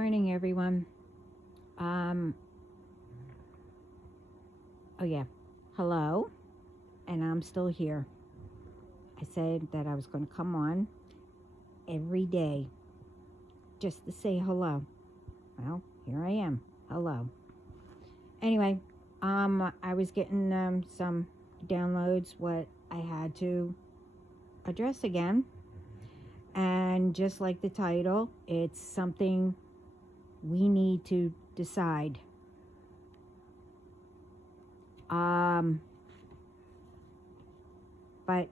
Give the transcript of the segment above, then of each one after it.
morning, everyone. Oh yeah, hello, and I'm still here. I said that I was going to come on every day just to say hello. Well, here I am. Hello. Anyway, I was getting some downloads what I had to address again, and just like the title, it's something we need to decide. But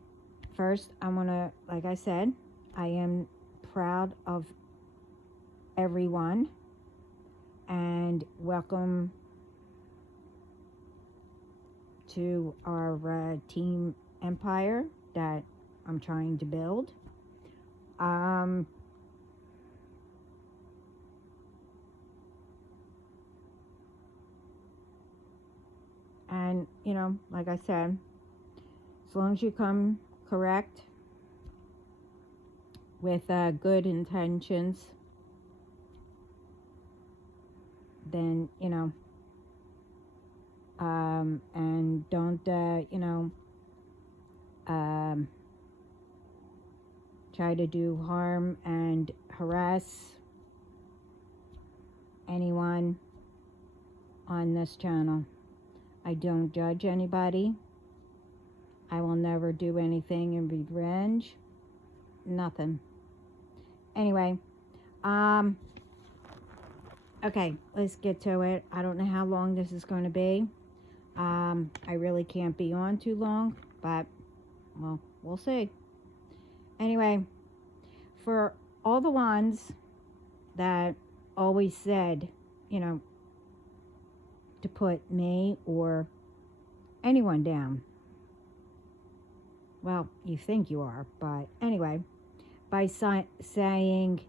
first, I want to, like I said, I am proud of everyone and welcome to our team empire that I'm trying to build. And, like I said, as long as you come correct with good intentions, then, and don't, try to do harm and harass anyone on this channel. I don't judge anybody. I will never do anything in revenge. Nothing. Anyway, okay, let's get to it. I don't know how long this is going to be. I really can't be on too long, but, well, we'll see. Anyway, for all the ones that always said, to put me or anyone down. Well, you think you are, but anyway, by saying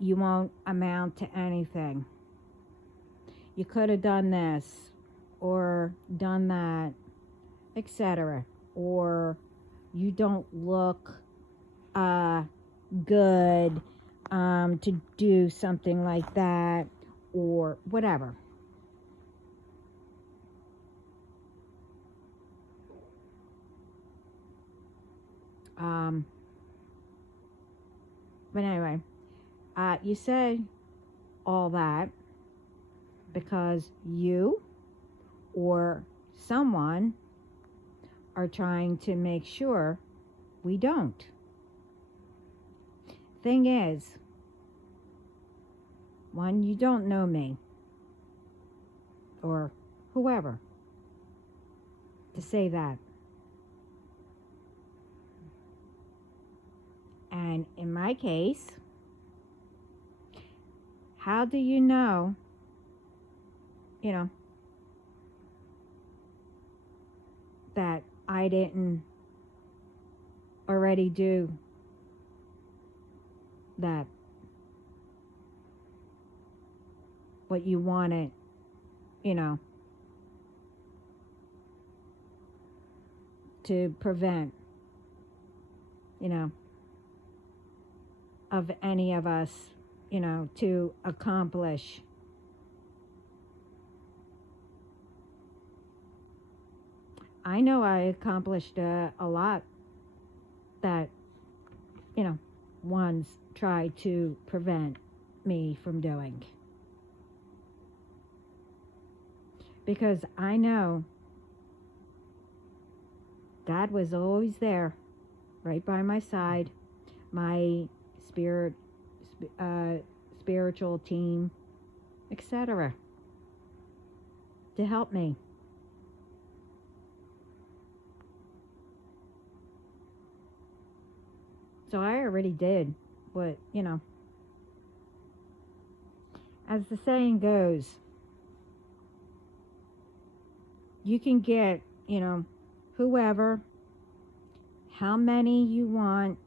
you won't amount to anything. You could have done this or done that, etc. Or you don't look good to do something like that or whatever. But anyway, you say all that because you or someone are trying to make sure we don't. Thing is, one, you don't know me or whoever to say that. And in my case, how do you know, that I didn't already do that? What you wanted, to prevent, of any of us, to accomplish. I know I accomplished a lot that, ones tried to prevent me from doing. Because I know God was always there, right by my side, my spiritual team, etc., to help me. So I already did what, as the saying goes, you can get, whoever, how many you want,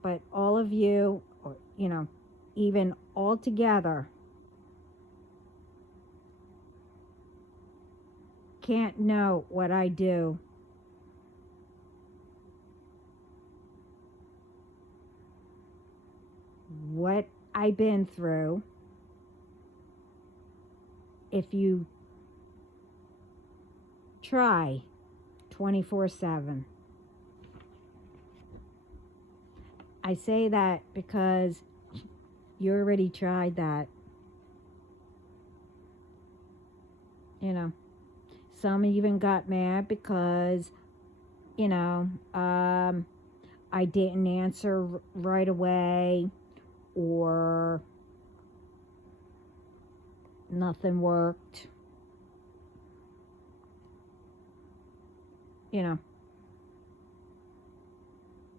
but all of you, or, even all together, can't know what I do what I've been through, if you try 24/7. I say that because you already tried that. You know, some even got mad because, I didn't answer right away, or nothing worked.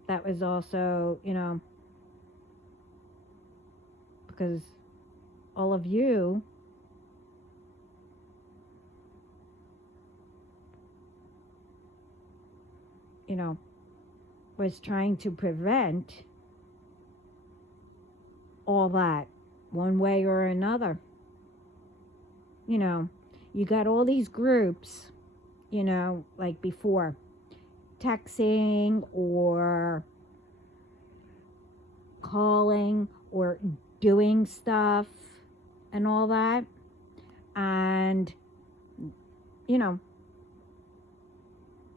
That was also, because all of you was trying to prevent all that one way or another. You got all these groups, like before, texting or calling or doing stuff and all that. And,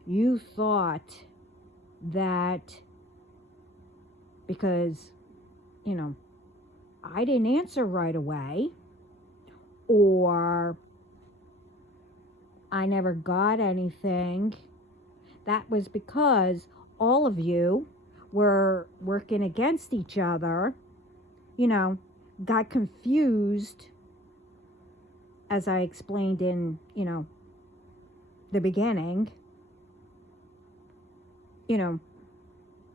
you thought that because, I didn't answer right away, or I never got anything, that was because all of you were working against each other, got confused, as I explained in, the beginning,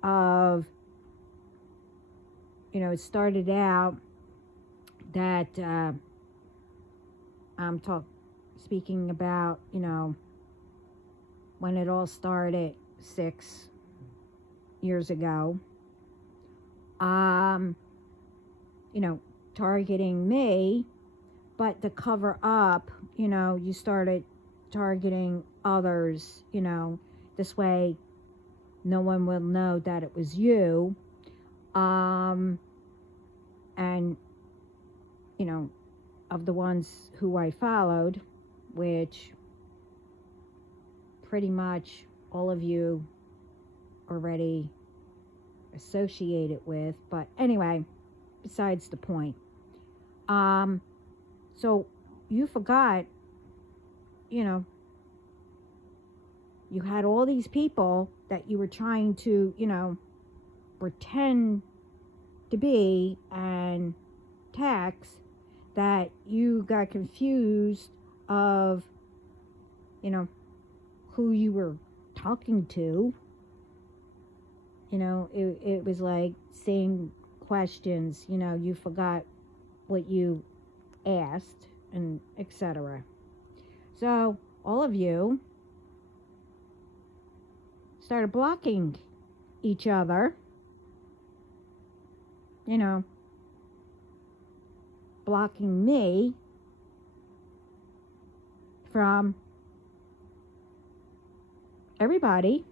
of, it started out that I'm speaking about, when it all started 6 years ago, targeting me, but to cover up, you started targeting others, this way no one will know that it was you. And, of the ones who I followed, which pretty much all of you already associated with, but anyway, besides the point. So you forgot, you had all these people that you were trying to, pretend to be and text, that you got confused of, who you were talking to. It was like same questions, you forgot what you asked, and etc. So all of you started blocking each other, blocking me from everybody.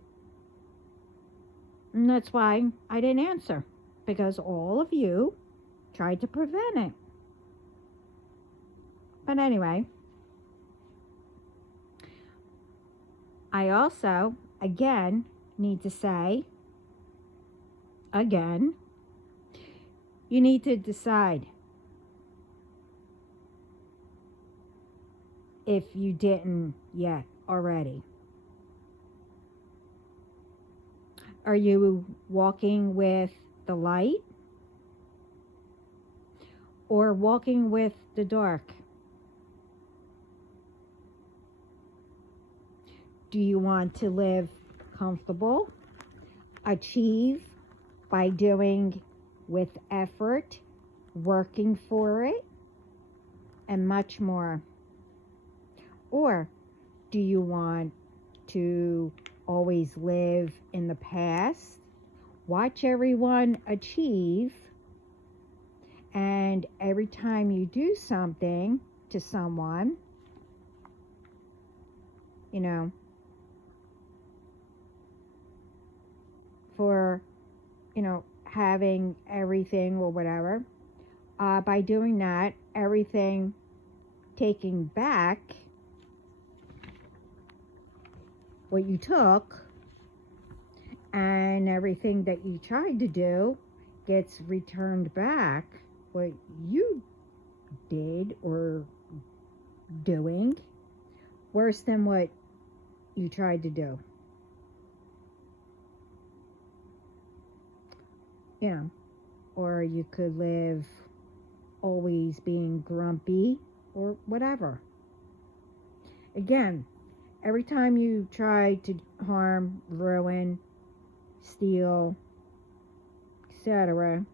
And that's why I didn't answer, because all of you tried to prevent it. But anyway, I also, again, need to say, again, you need to decide, if you didn't yet already. Are you walking with the light or walking with the dark? Do you want to live comfortable, achieve by doing with effort, working for it, and much more? Or do you want to always live in the past, watch everyone achieve, and every time you do something to someone, for, having everything or whatever, By doing that, everything taking back what you took and everything that you tried to do gets returned back what you did or doing worse than what you tried to do. You know, or you could live always being grumpy or whatever. Again, every time you try to harm, ruin, steal, etc.,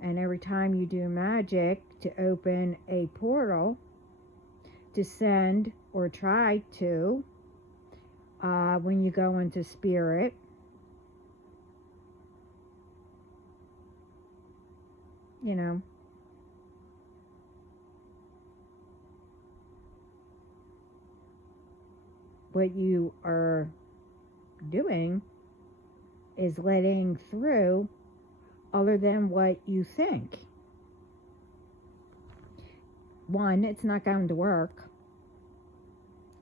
and every time you do magic to open a portal to send or try to, when you go into spirit, you know, what you are doing is letting through other than what you think. One, it's not going to work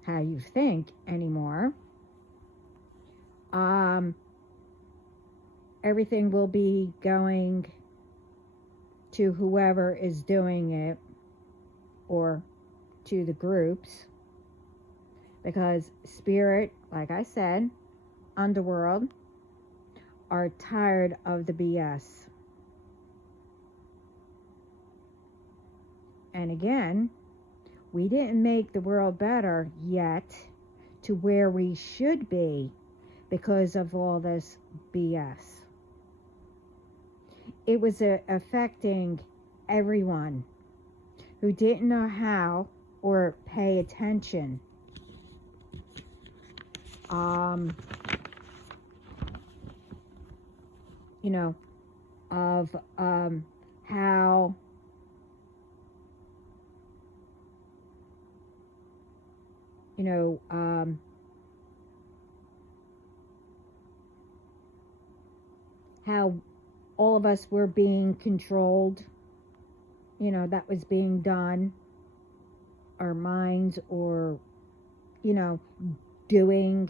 how you think anymore. Everything will be going to whoever is doing it or to the groups, because spirit, like I said, underworld, are tired of the BS. And again, we didn't make the world better yet to where we should be because of all this BS. It was affecting everyone who didn't know how or pay attention. You know, of how how all of us were being controlled, that was being done, our minds, or, doing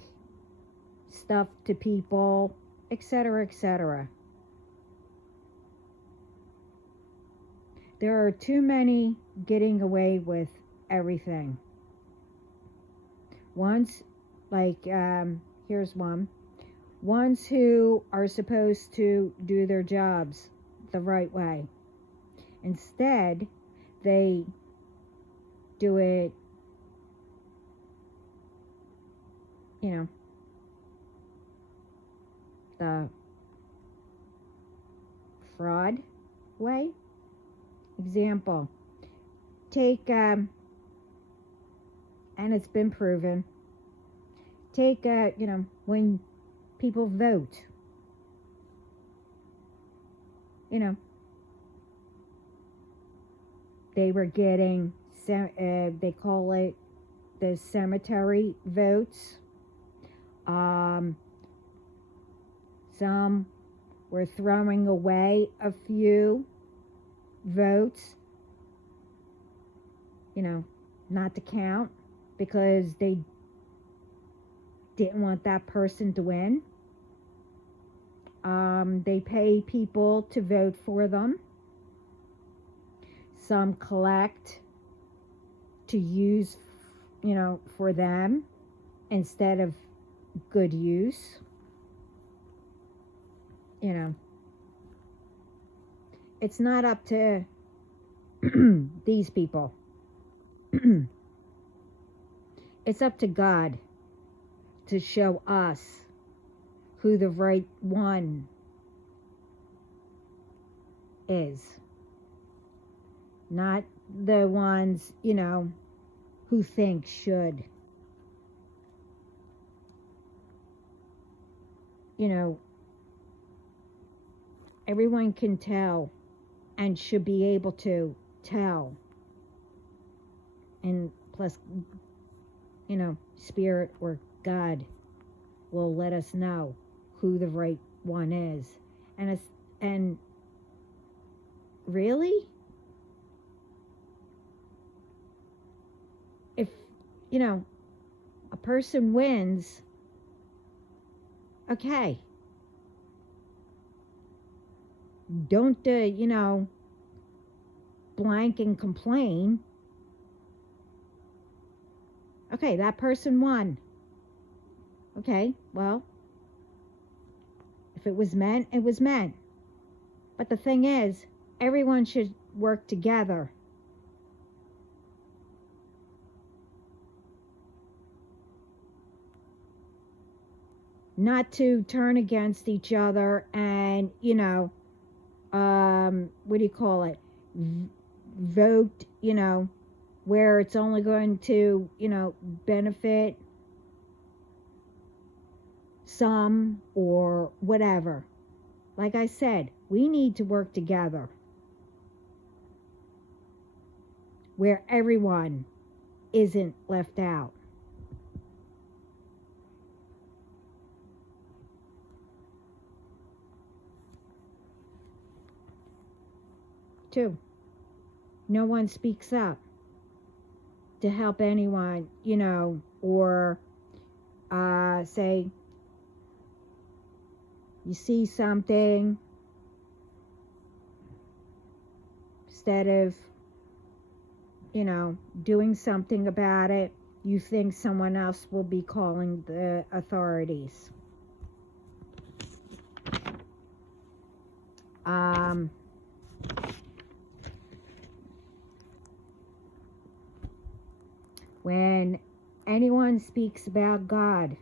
stuff to people, etc., etc. There are too many getting away with everything. Ones, like, here's one. Ones who are supposed to do their jobs the right way. Instead, they do it, the fraud way. Example, take, and it's been proven, take, when people vote, they were getting, they call it the cemetery votes. Some were throwing away a few votes, not to count, because they didn't want that person to win. They pay people to vote for them. Some collect to use, for them instead of good use. It's not up to these people. It's up to God to show us who the right one is. Not the ones, who think should. Everyone can tell and should be able to tell. And plus, Spirit or God will let us know who the right one is. And really? If, a person wins, okay. Don't, blank and complain. Okay, that person won. Okay, well, if it was meant, it was meant. But the thing is, everyone should work together. Not to turn against each other and, what do you call it? Vote, where it's only going to, benefit some or whatever. Like I said, we need to work together where everyone isn't left out. Two, no one speaks up to help anyone, or say you see something, instead of, doing something about it, you think someone else will be calling the authorities. When anyone speaks about God,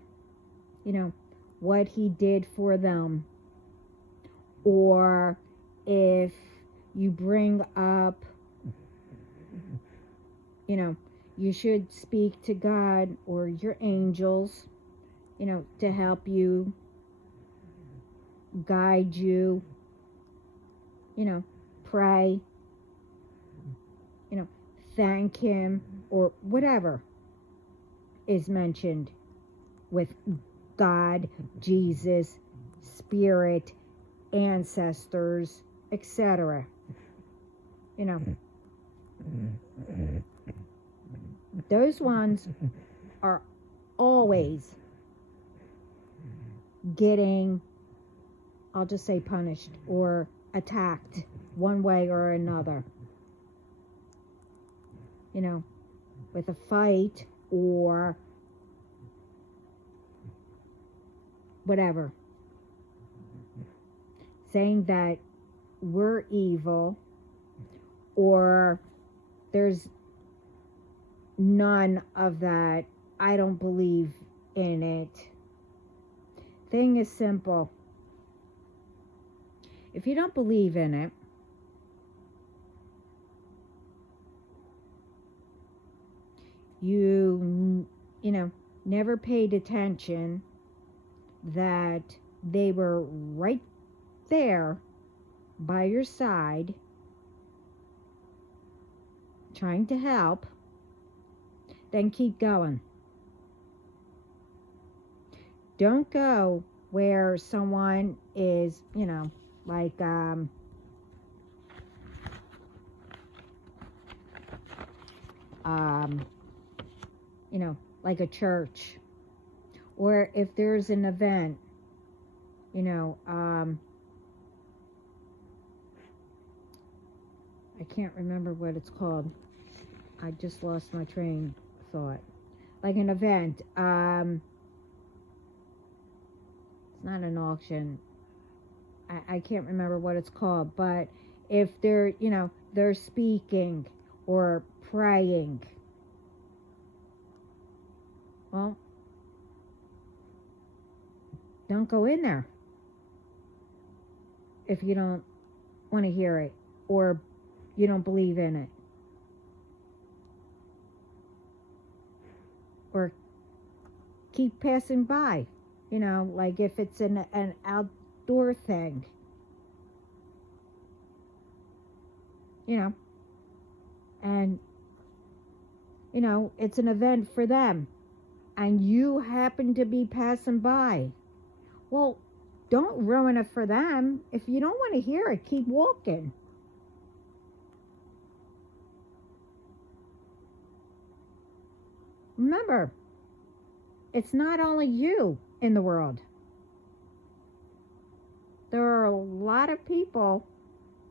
what he did for them, or if you bring up, you should speak to God or your angels, to help you, guide you, pray, thank him, or whatever is mentioned with God, Jesus, Spirit, ancestors, etc. Those ones are always getting, I'll just say, punished or attacked one way or another. With a fight or whatever. Saying that we're evil or there's none of that. I don't believe in it. Thing is simple. If you don't believe in it, you never paid attention that they were right there by your side trying to help, then keep going. Don't go where someone is, like like a church, or if there's an event, I can't remember what it's called. I just lost my train of thought. Like an event, it's not an auction. I can't remember what it's called, but if they're, they're speaking or praying, well, don't go in there if you don't want to hear it or you don't believe in it. Or keep passing by, like if it's an outdoor thing, and, it's an event for them and you happen to be passing by. Well, don't ruin it for them. If you don't want to hear it, keep walking. Remember, it's not only you in the world. There are a lot of people,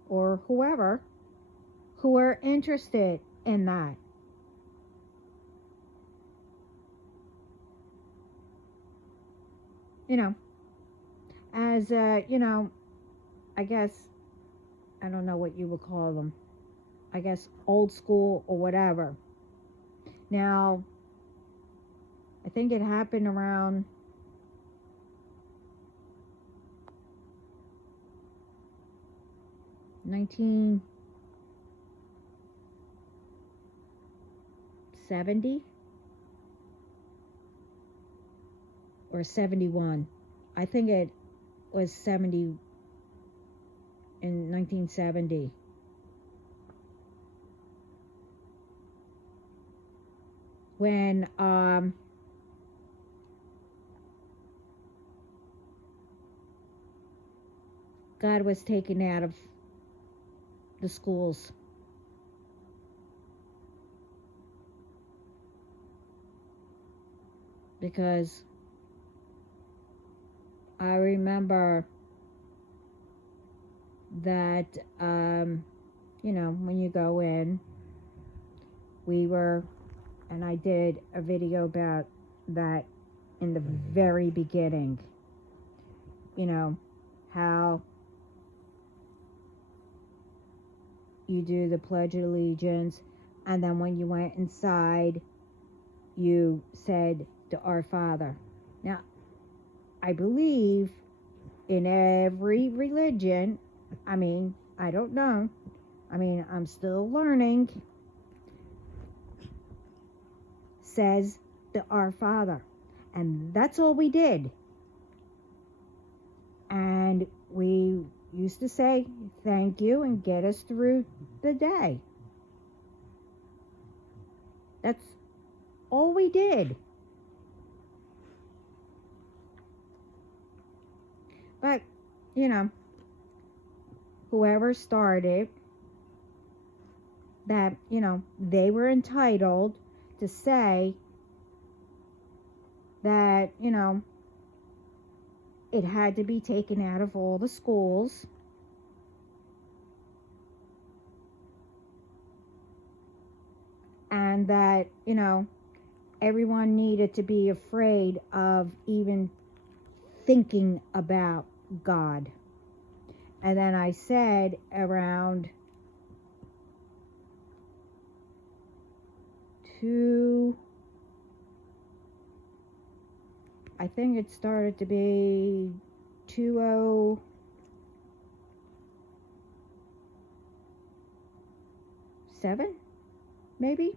or whoever, who are interested in that. You know, as, I guess, I don't know what you would call them. I guess old school or whatever. Now, I think it happened around '70 or 71. I think it was 70 in 1970. When God was taken out of the schools. Because I remember that, when you go in, and I did a video about that in the very beginning, how you do the Pledge of Allegiance, and then when you went inside, you said the Our Father. Now, I believe in every religion, I don't know, I'm still learning, says the Our Father. And that's all we did. And we used to say thank you and get us through the day. That's all we did. But, whoever started that, they were entitled to say that, it had to be taken out of all the schools. And that, everyone needed to be afraid of even thinking about God. And then I said around I think it started to be 2007, maybe.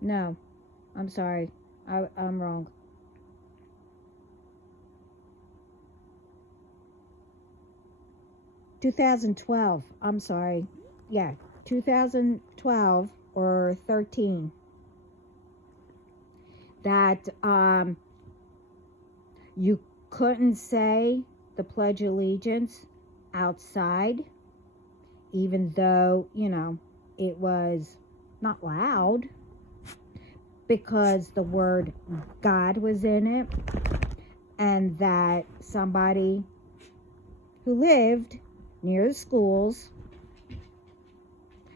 No, I'm sorry. I'm wrong. $2012. I'm sorry. Yeah, 2012 or 13. That you couldn't say the Pledge of Allegiance outside, even though, it was not loud, because the word God was in it, and that somebody who lived near the schools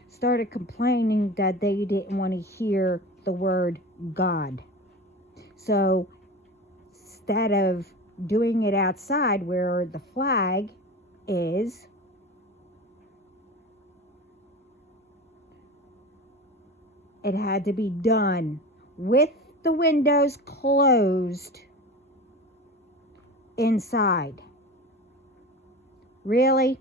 started complaining that they didn't want to hear the word God. So instead of doing it outside where the flag is, it had to be done with the windows closed inside. Really?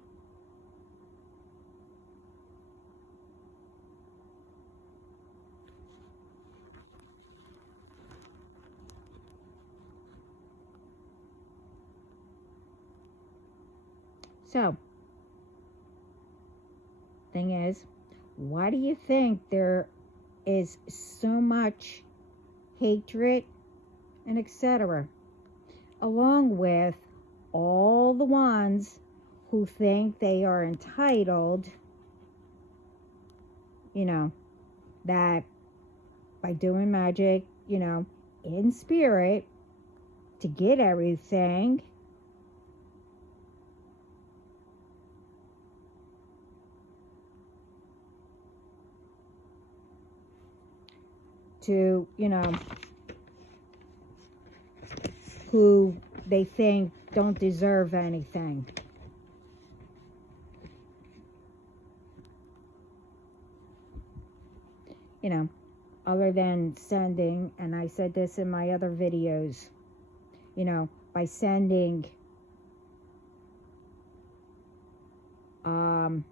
So, thing is, why do you think there is so much hatred and etc., along with all the ones who think they are entitled, that by doing magic, in spirit to get everything, to, who they think don't deserve anything. Other than sending, and I said this in my other videos, by sending that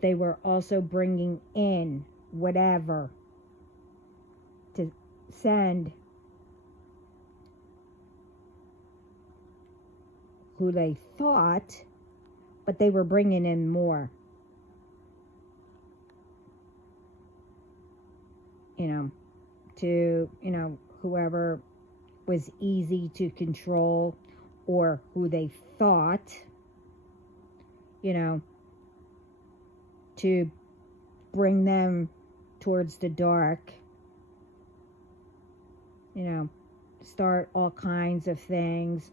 they were also bringing in whatever to send who they thought, but they were bringing in more. To, whoever was easy to control, or who they thought, to bring them towards the dark, start all kinds of things,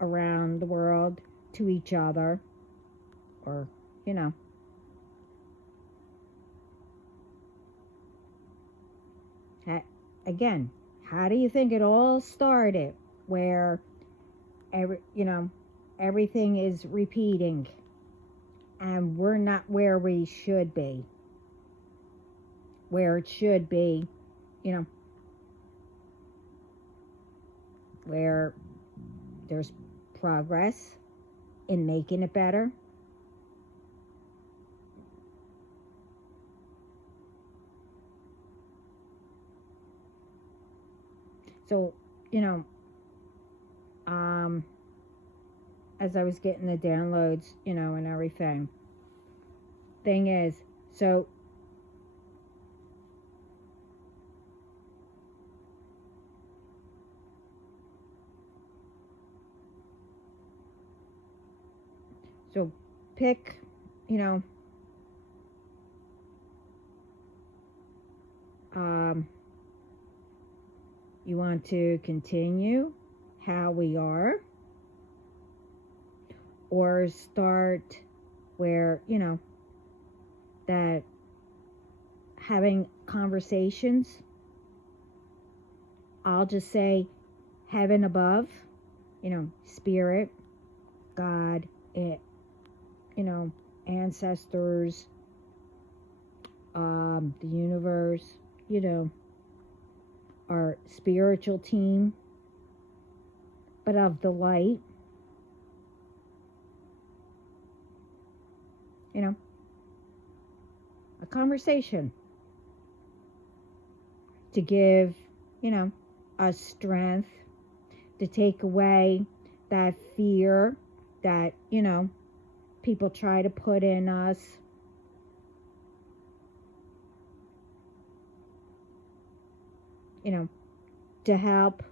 around the world to each other, or, again, how do you think it all started, where everything is repeating and we're not where we should be, where it should be, where there's progress in making it better. So, as I was getting the downloads, and everything, thing is, so pick, you want to continue how we are, or start where, that having conversations, I'll just say heaven above, spirit, God, ancestors, the universe, our spiritual team, but of the light, a conversation to give, us strength, to take away that fear that, people try to put in us. To help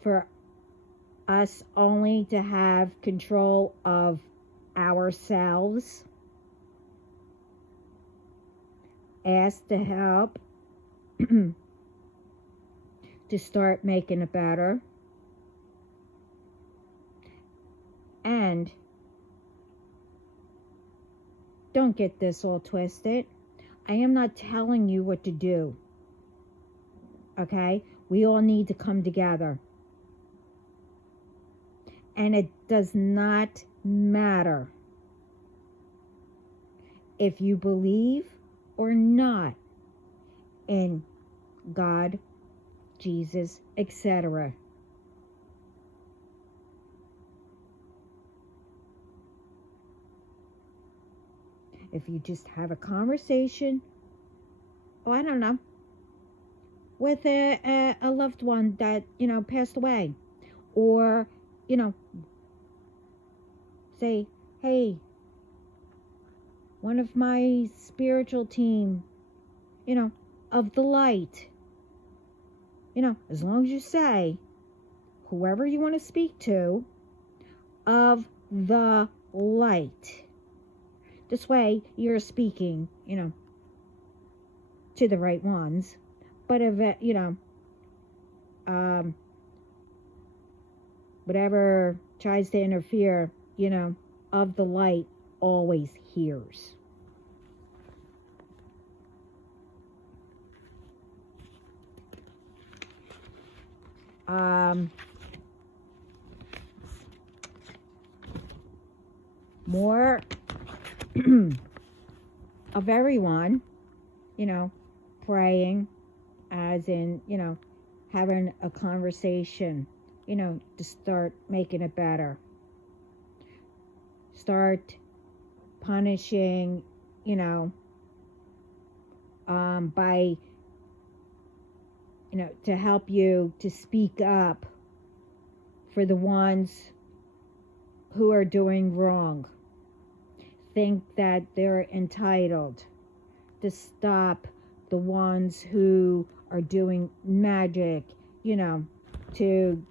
for us only to have control of ourselves. Ask to help to start making it better. And don't get this all twisted. I am not telling you what to do. Okay? We all need to come together. And it does not matter if you believe or not in God, Jesus, etc. If you just have a conversation, I don't know, with a loved one that, passed away, or, say, hey, one of my spiritual team of the light. As long as you say, whoever you want to speak to, of the light. This way, you're speaking, to the right ones. But if it, whatever tries to interfere, of the light always hears. More of everyone, praying, as in, having a conversation, to start making it better. Start punishing, by, to help you to speak up for the ones who are doing wrong. Think that they're entitled. To stop the ones who are doing magic, to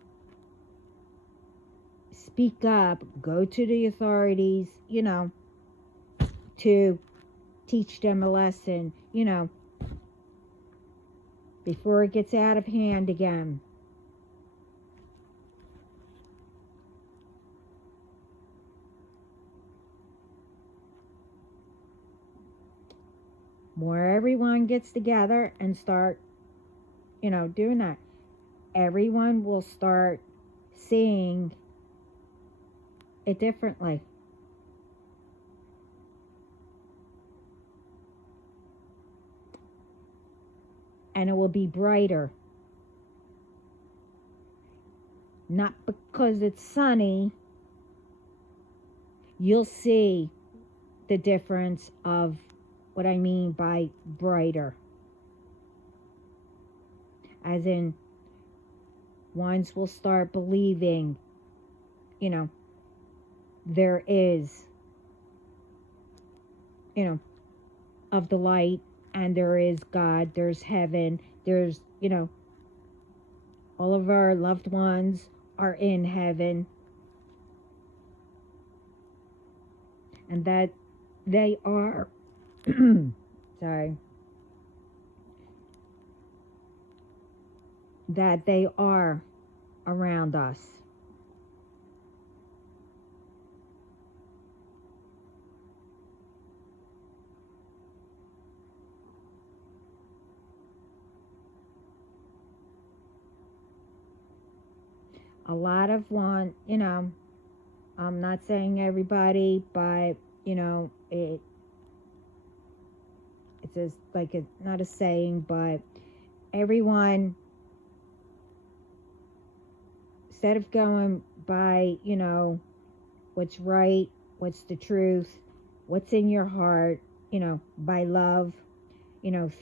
speak up, go to the authorities, to teach them a lesson, before it gets out of hand again. More everyone gets together and start, doing that, everyone will start seeing it differently. And it will be brighter. Not because it's sunny. You'll see the difference of what I mean by brighter. As in, ones will start believing, there is, of the light, and there is God, there's heaven, there's, all of our loved ones are in heaven. And that they are, sorry, that they are around us. A lot of one, I'm not saying everybody, but, it's just like not a saying, but everyone, instead of going by, what's right, what's the truth, what's in your heart, by love,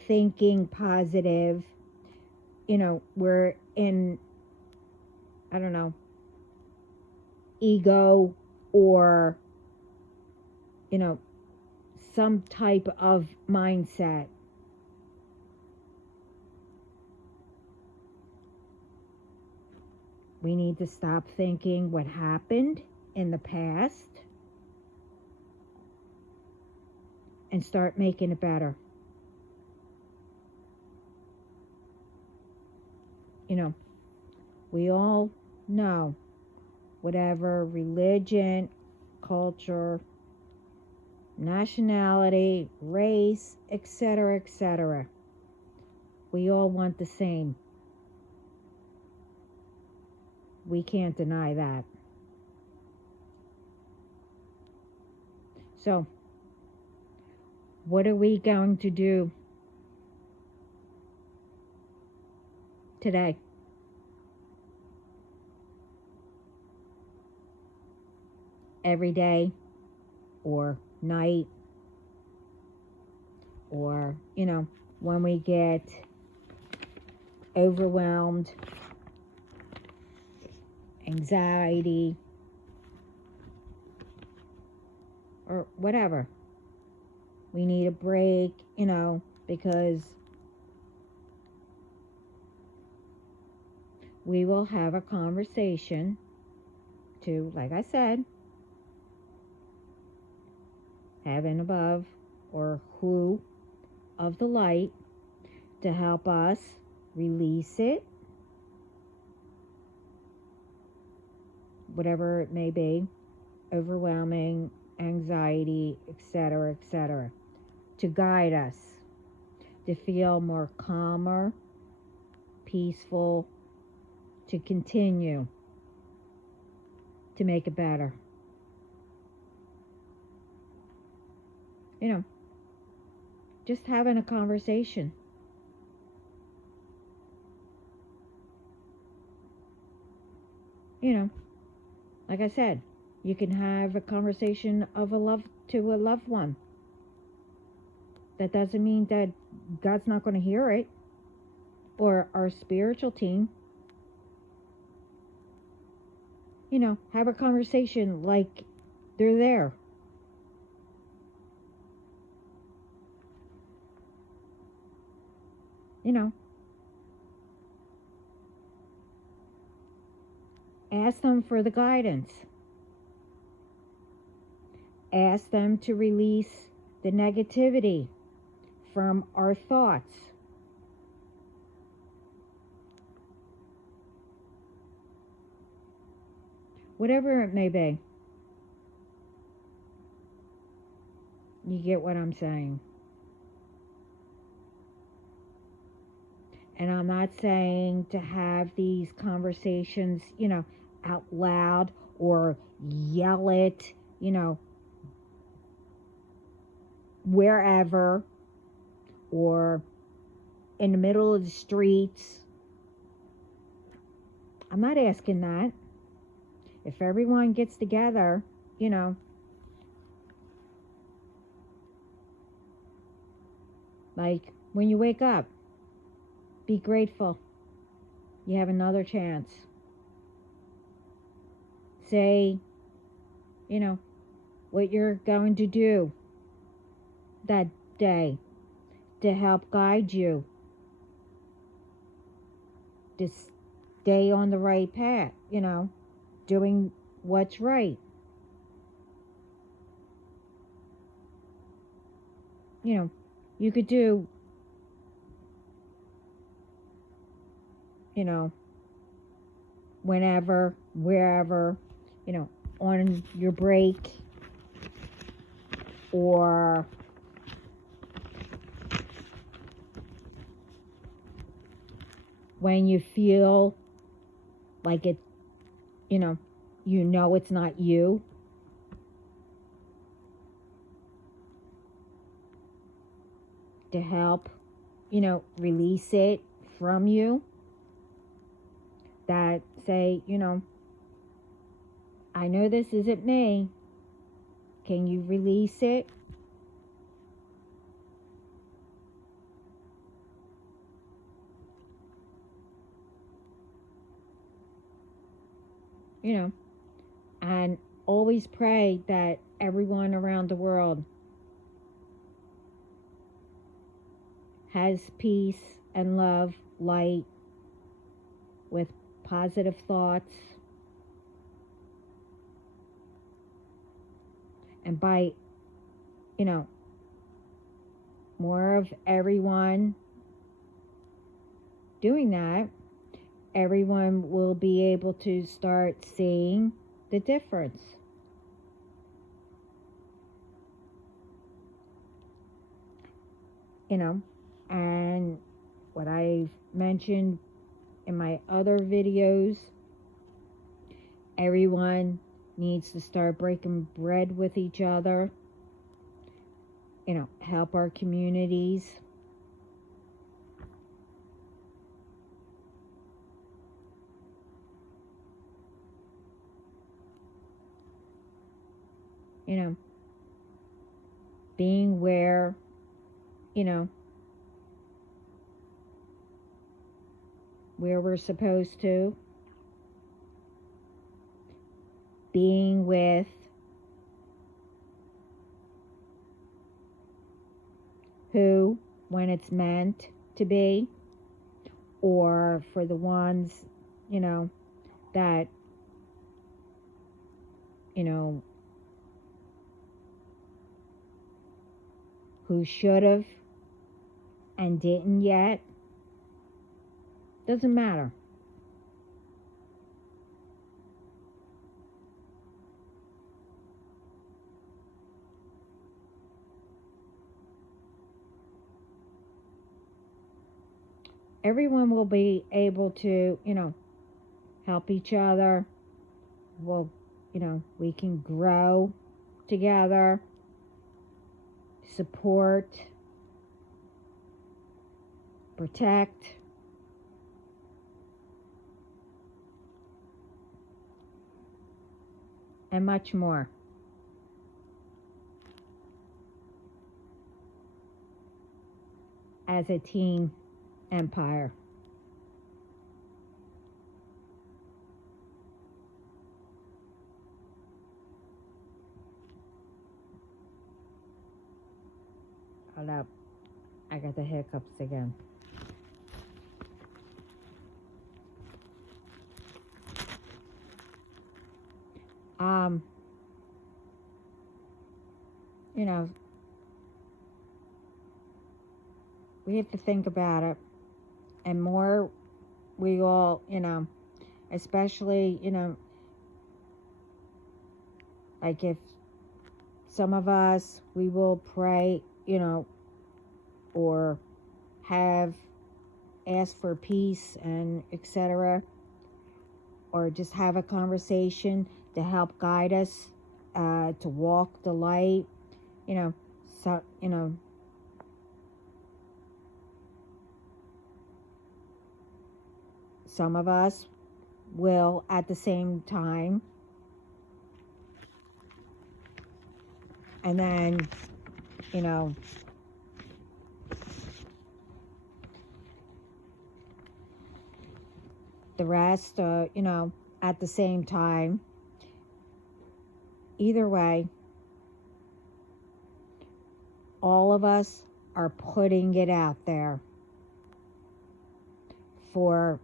thinking positive, we're in, I don't know, ego or, some type of mindset. We need to stop thinking what happened in the past and start making it better. We all know, whatever religion, culture, nationality, race, etc., we all want the same. We can't deny that. So, what are we going to do today? Every day, or night, or, when we get overwhelmed, anxiety, or whatever. We need a break, because we will have a conversation to, like I said, heaven above or who of the light to help us release it, whatever it may be, overwhelming, anxiety, etc., to guide us to feel more calmer, peaceful, to continue to make it better. Just having a conversation. Like I said, you can have a conversation of a loved one. That doesn't mean that God's not going to hear it, or our spiritual team. Have a conversation like they're there. Ask them for the guidance. Ask them to release the negativity from our thoughts. Whatever it may be. You get what I'm saying? And I'm not saying to have these conversations, out loud or yell it, wherever or in the middle of the streets. I'm not asking that. If everyone gets together, like when you wake up, be grateful. You have another chance. Say, what you're going to do that day to help guide you to stay on the right path, doing what's right. You could do, whenever, wherever, on your break, or when you feel like it, it's not you. To help, release it from you. That say, I know this isn't me. Can you release it? And always pray that everyone around the world has peace and love, light, with positive thoughts. And by, more of everyone doing that, everyone will be able to start seeing the difference. And what I've mentioned in my other videos, everyone needs to start breaking bread with each other, help our communities. Being where, where we're supposed to, being with who when it's meant to be, or for the ones, that, who should have and didn't yet, doesn't matter. Everyone will be able to, help each other. Well, we can grow together, support, protect, and much more. As a team empire. Hold up. I got the hiccups again. We have to think about it. And more we all, especially, like if some of us, we will pray, or ask for peace and etc., or just have a conversation to help guide us to walk the light, so some of us will at the same time, and then the rest at the same time. Either way, all of us are putting it out there for,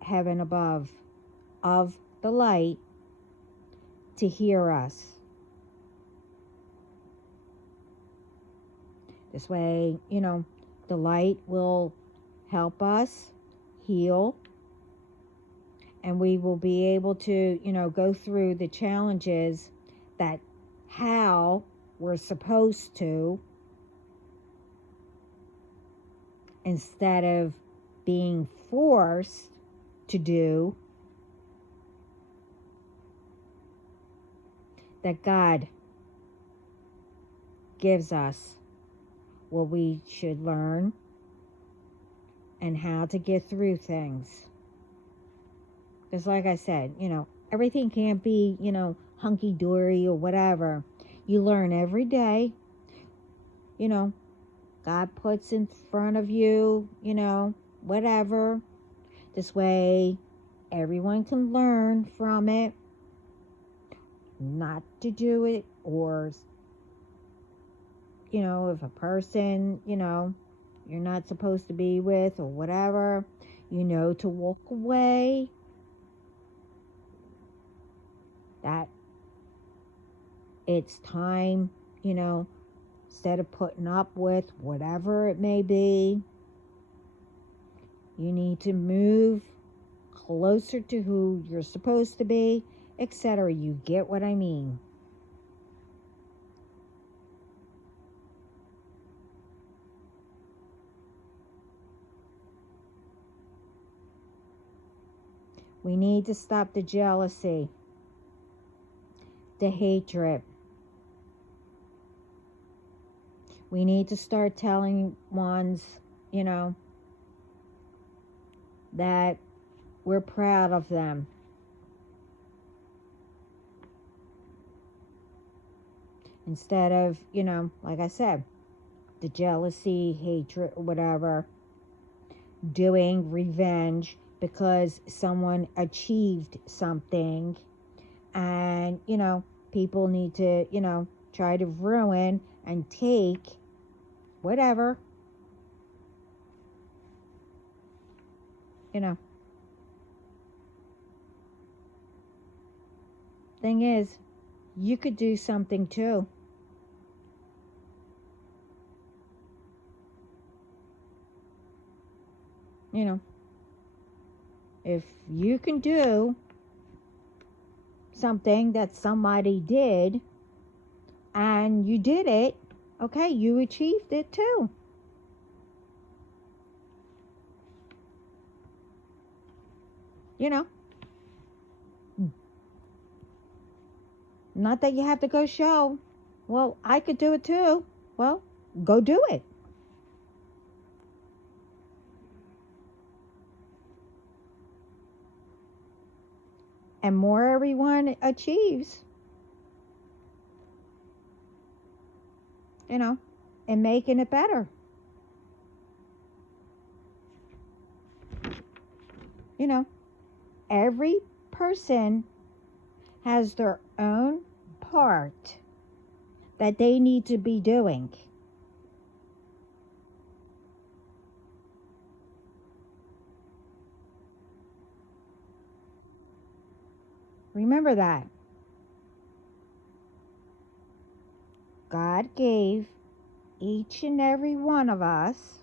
heaven above, of the light, to hear us. This way, the light will help us heal, and we will be able to, go through the challenges that how we're supposed to, instead of being forced to do, that God gives us what we should learn and how to get through things. Because like I said, everything can't be, hunky-dory or whatever. You learn every day. God puts in front of you, whatever. This way, everyone can learn from it. Not to do it, or, if a person, you're not supposed to be with or whatever, to walk away. That it's time, instead of putting up with whatever it may be, you need to move closer to who you're supposed to be, etc. You get what I mean. We need to stop the jealousy, the hatred. We need to start telling ones, that we're proud of them. Instead of, like I said, the jealousy, hatred, whatever, doing revenge because someone achieved something, and, people need to, try to ruin and take whatever, Thing is, you could do something too. You know, if you can do something that somebody did and you did it, okay, you achieved it too. You know, not that you have to go show, well, I could do it too. Well, go do it. And more everyone achieves, you know, and making it better. You know, every person has their own part that they need to be doing. Remember that. God gave each and every one of us,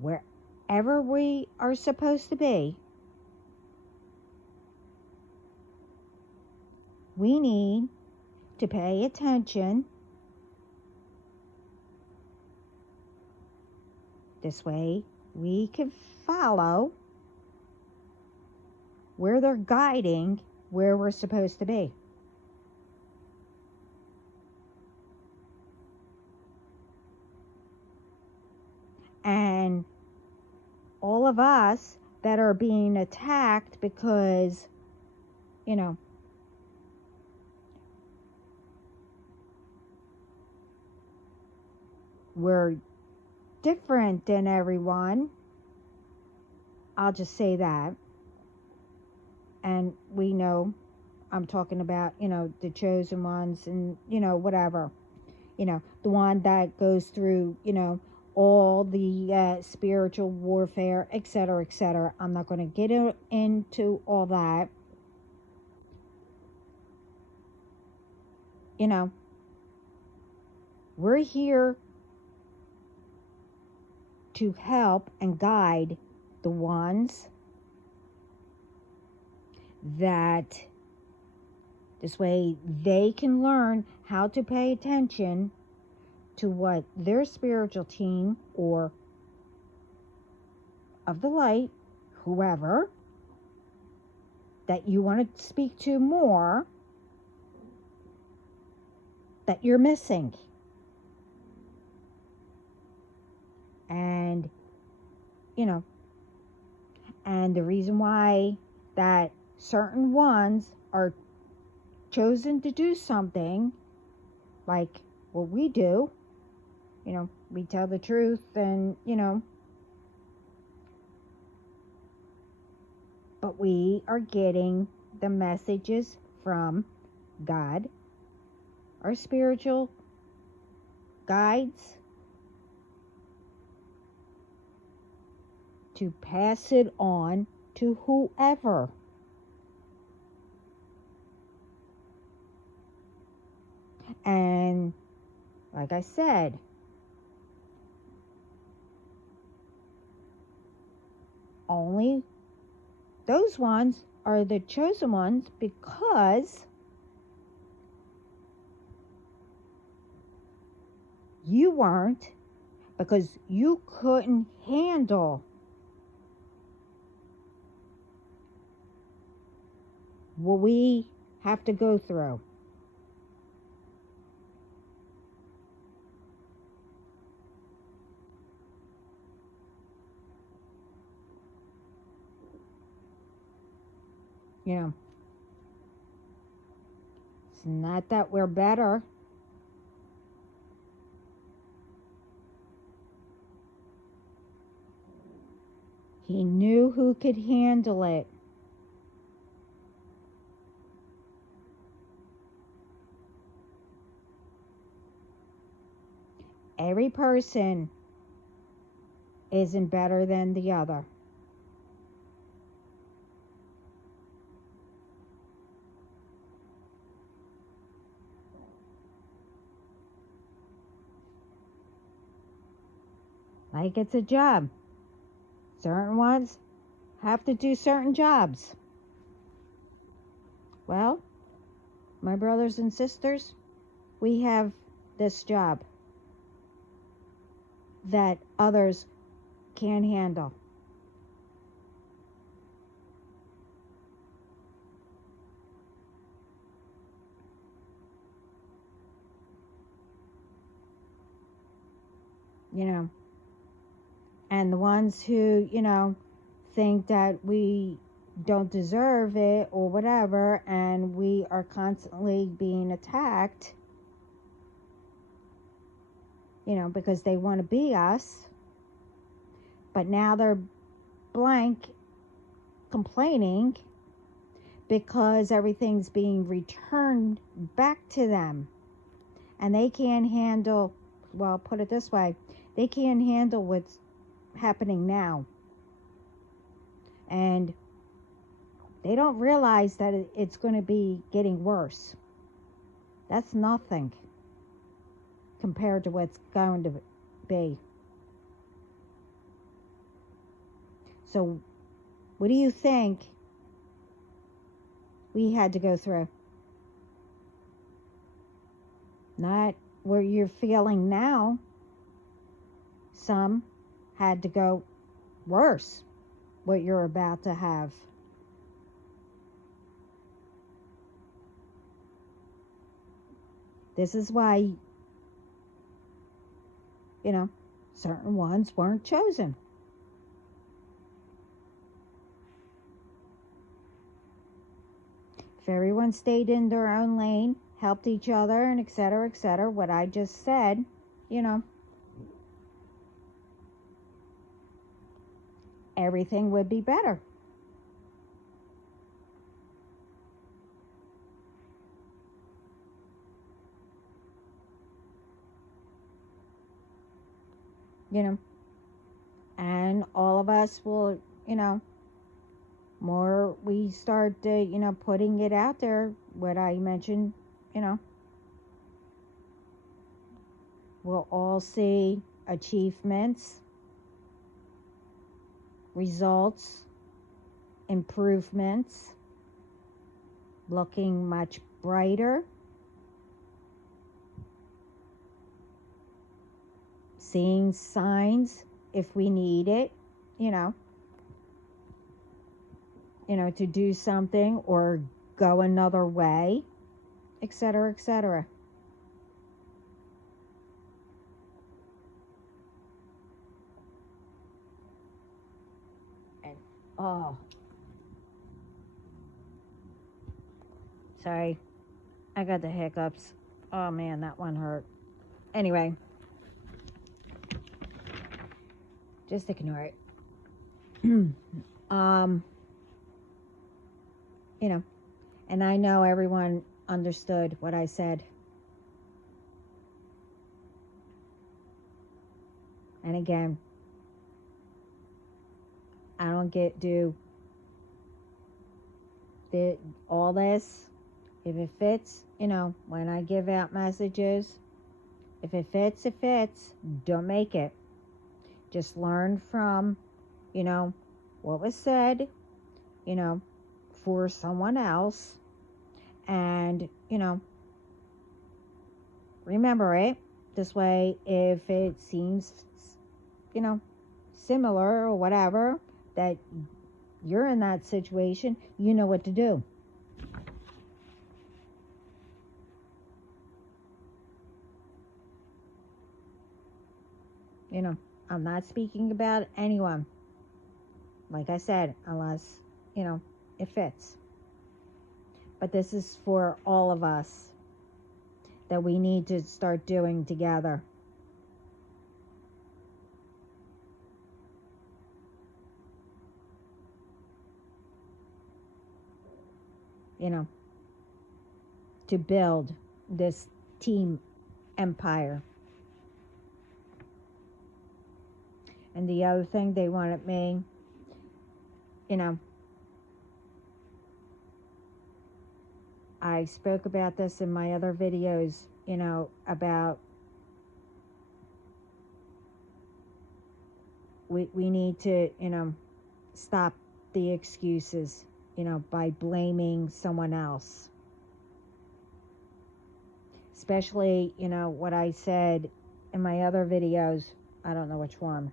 wherever we are supposed to be, we need to pay attention. This way we can follow where they're guiding where we're supposed to be. And all of us that are being attacked because, you know, we're different than everyone. I'll just say that. And we know I'm talking about, you know, the chosen ones and, you know, whatever. You know, the one that goes through, you know, all the spiritual warfare, etc., etc. I'm not going to get into all that. You know, we're here to help and guide the ones that this way they can learn how to pay attention to what their spiritual team or of the light, whoever that you want to speak to more, that you're missing. And, you know, and the reason why that certain ones are chosen to do something like what we do, you know, we tell the truth and, you know, but we are getting the messages from God, our spiritual guides, to pass it on to whoever. And like I said, only those ones are the chosen ones because you weren't, because you couldn't handle what we have to go through. You know, it's not that we're better. He knew who could handle it. Every person isn't better than the other. like it's a job. Certain ones have to do certain jobs. Well, my brothers and sisters, we have this job that others can't handle. You know, and the ones who, think that we don't deserve it or whatever, and we are constantly being attacked, because they want to be us, but now they're blank complaining because everything's being returned back to them, and they can't handle, well, put it this way, they can't handle what's happening now, and they don't realize that it's going to be getting worse. That's nothing compared to what's going to be. So what do you think we had to go through? Not what you're feeling now. Some had to go worse, what you're about to have. This is why, certain ones weren't chosen. If everyone stayed in their own lane, helped each other, and et cetera, what I just said, everything would be better. And all of us will, more we start, putting it out there, what I mentioned, we'll all see achievements, results, improvements, looking much brighter, seeing signs if we need it, to do something or go another way, et cetera. And sorry, I got the hiccups. Oh man, that one hurt. Anyway, just ignore it. And I know everyone understood what I said. And again, I don't do all this. If it fits, when I give out messages, if it fits, it fits. Don't make it. Just learn from, what was said, for someone else. And, remember it. This way, if it seems, similar or whatever, that you're in that situation, you know what to do. I'm not speaking about anyone. Like I said, unless, it fits. But this is for all of us that we need to start doing together. To build this team empire. And the other thing they wanted me, I spoke about this in my other videos, about we need to, stop the excuses, by blaming someone else. Especially, what I said in my other videos. I don't know which one.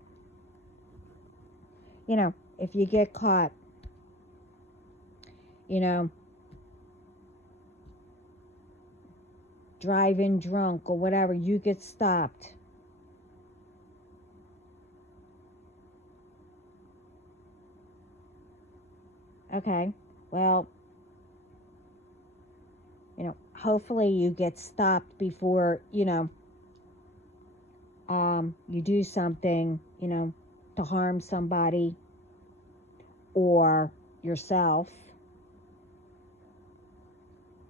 If you get caught, driving drunk or whatever, you get stopped. Okay, well, hopefully you get stopped before, you do something, to harm somebody or yourself.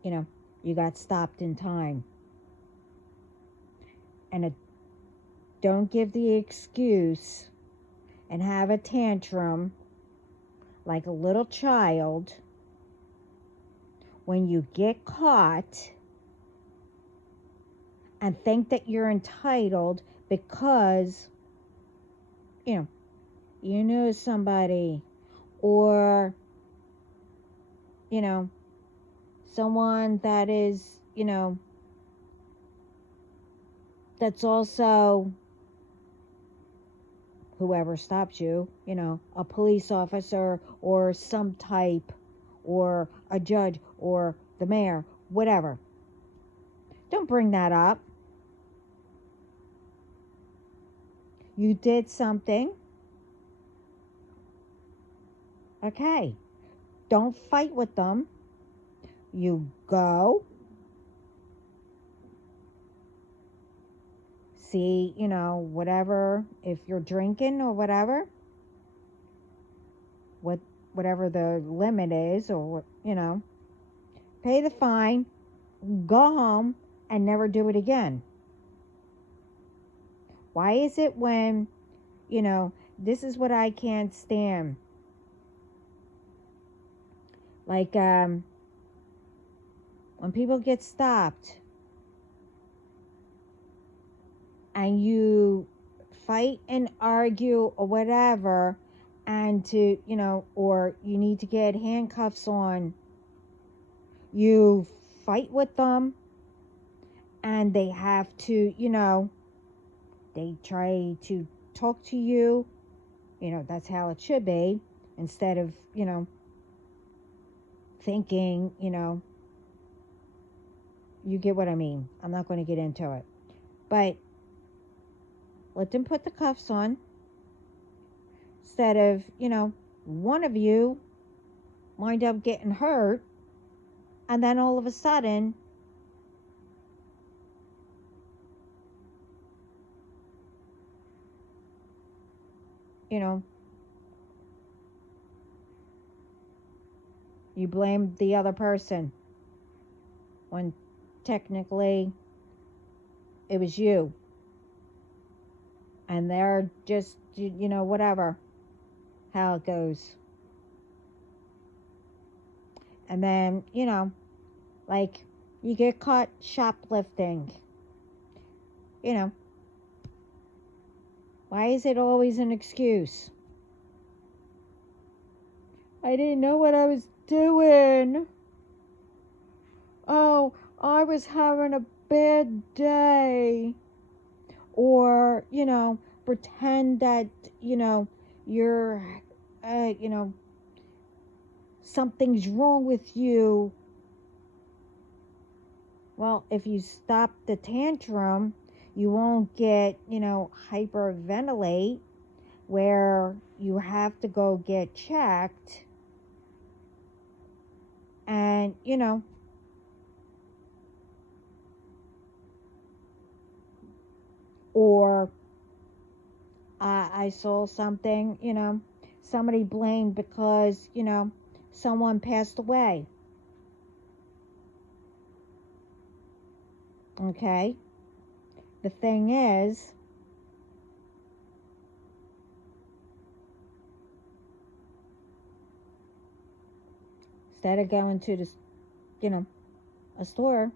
You got stopped in time. And don't give the excuse and have a tantrum like a little child when you get caught and think that you're entitled because, you know somebody, or, someone that is, that's also whoever stops you, a police officer or some type, or a judge or the mayor, whatever. Don't bring that up. You did something. Okay. Don't fight with them. You go. See, whatever, if you're drinking or whatever, whatever the limit is, or, pay the fine, go home, and never do it again. Why is it when, this is what I can't stand. Like, when people get stopped and you fight and argue or whatever, and to, or you need to get handcuffs on, you fight with them, and they have to, they try to talk to you, that's how it should be, instead of, thinking, you get what I mean. I'm not going to get into it. But let them put the cuffs on, instead of, one of you wind up getting hurt, and then all of a sudden, you blame the other person when technically it was you. And they're just, whatever, how it goes. And then, like, you get caught shoplifting. Why is it always an excuse? I didn't know what I was doing. Oh, I was having a bad day. Or, pretend that, you're, something's wrong with you. Well, if you stop the tantrum, you won't get, hyperventilate, where you have to go get checked. And, or I saw something, somebody blamed because, someone passed away. Okay? The thing is, instead of going to this, a store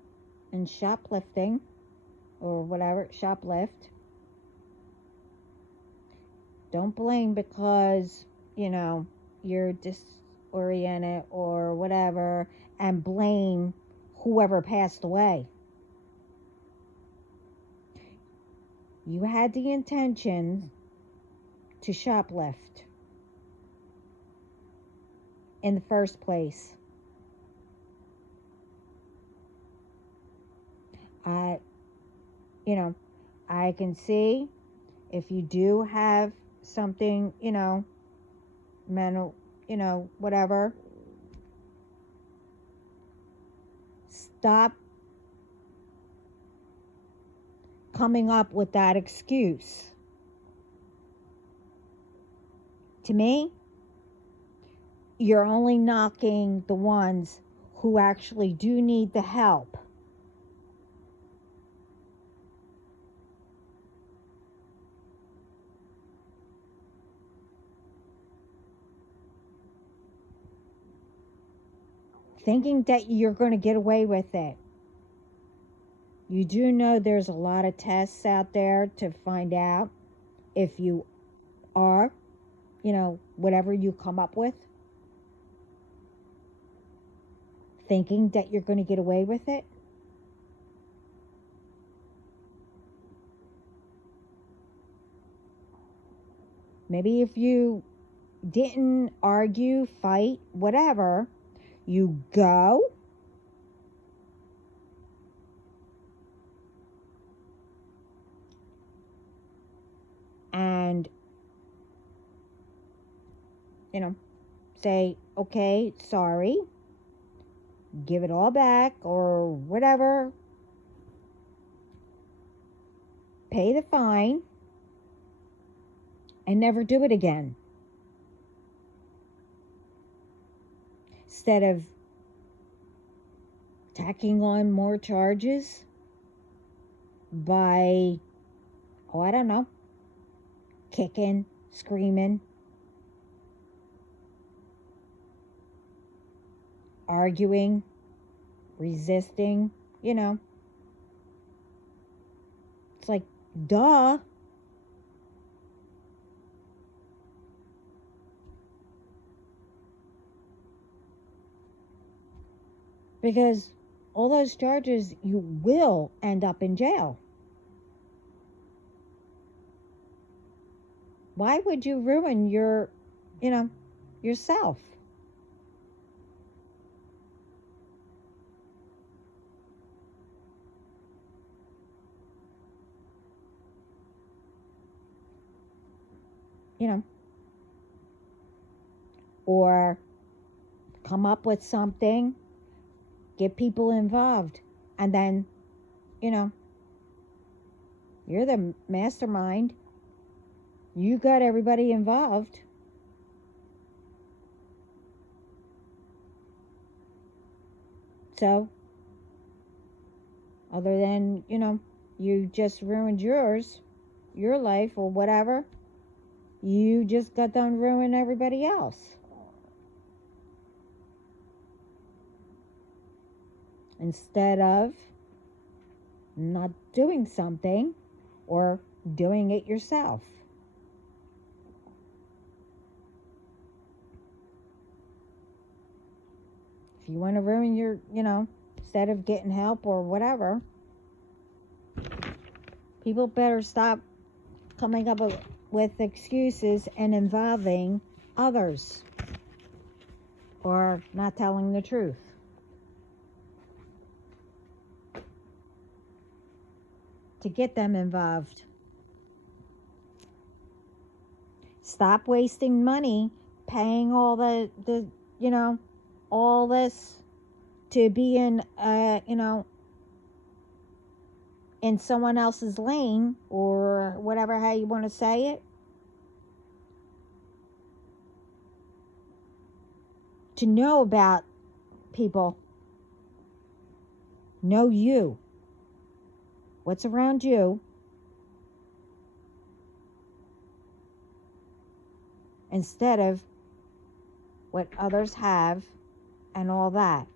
and shoplifting or whatever, shoplift, Don't blame because, you're disoriented or whatever, and blame whoever passed away. You had the intention to shoplift in the first place. I can see if you do have something, mental, whatever, stop coming up with that excuse. To me, you're only knocking the ones who actually do need the help. Thinking that you're going to get away with it. You do know there's a lot of tests out there to find out if you are, whatever you come up with. Thinking that you're going to get away with it. Maybe if you didn't argue, fight, whatever, you go and, say, okay, sorry, give it all back or whatever, pay the fine, and never do it again. Instead of tacking on more charges by, I don't know, kicking, screaming, arguing, resisting, It's like, duh. Because all those charges, you will end up in jail. Why would you ruin yourself? Or come up with something, get people involved, and then, you're the mastermind. You got everybody involved. So, other than, you just ruined your life or whatever, you just got done ruining everybody else. Instead of not doing something or doing it yourself. If you want to ruin your, instead of getting help or whatever, people better stop coming up with excuses and involving others or not telling the truth. To get them involved. Stop wasting money paying all the all this to be in in someone else's lane or whatever, how you want to say it. To know about people. Know you. What's around you. Instead of what others have and all that.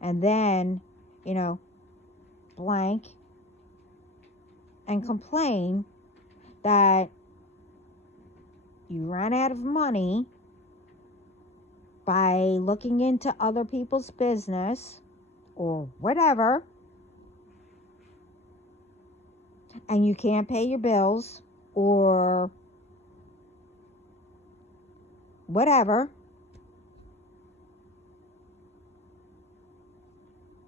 And then, blank and complain that you ran out of money by looking into other people's business or whatever, and you can't pay your bills or whatever,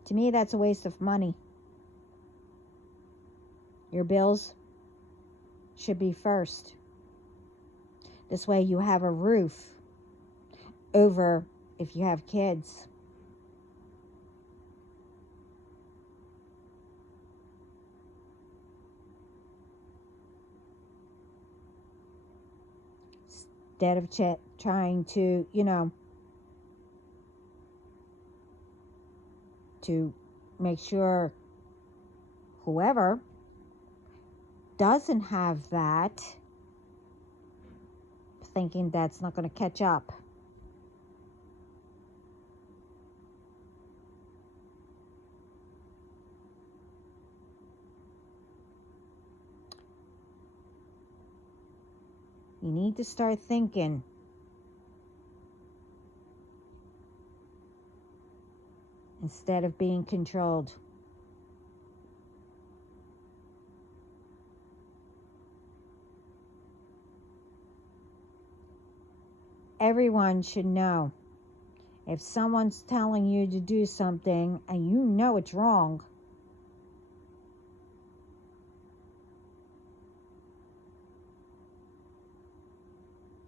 to me, that's a waste of money. Your bills should be first. This way you have a roof over if you have kids. Instead of trying to, to make sure whoever doesn't have that, thinking that's not going to catch up. You need to start thinking. Instead of being controlled. Everyone should know, if someone's telling you to do something and you know it's wrong,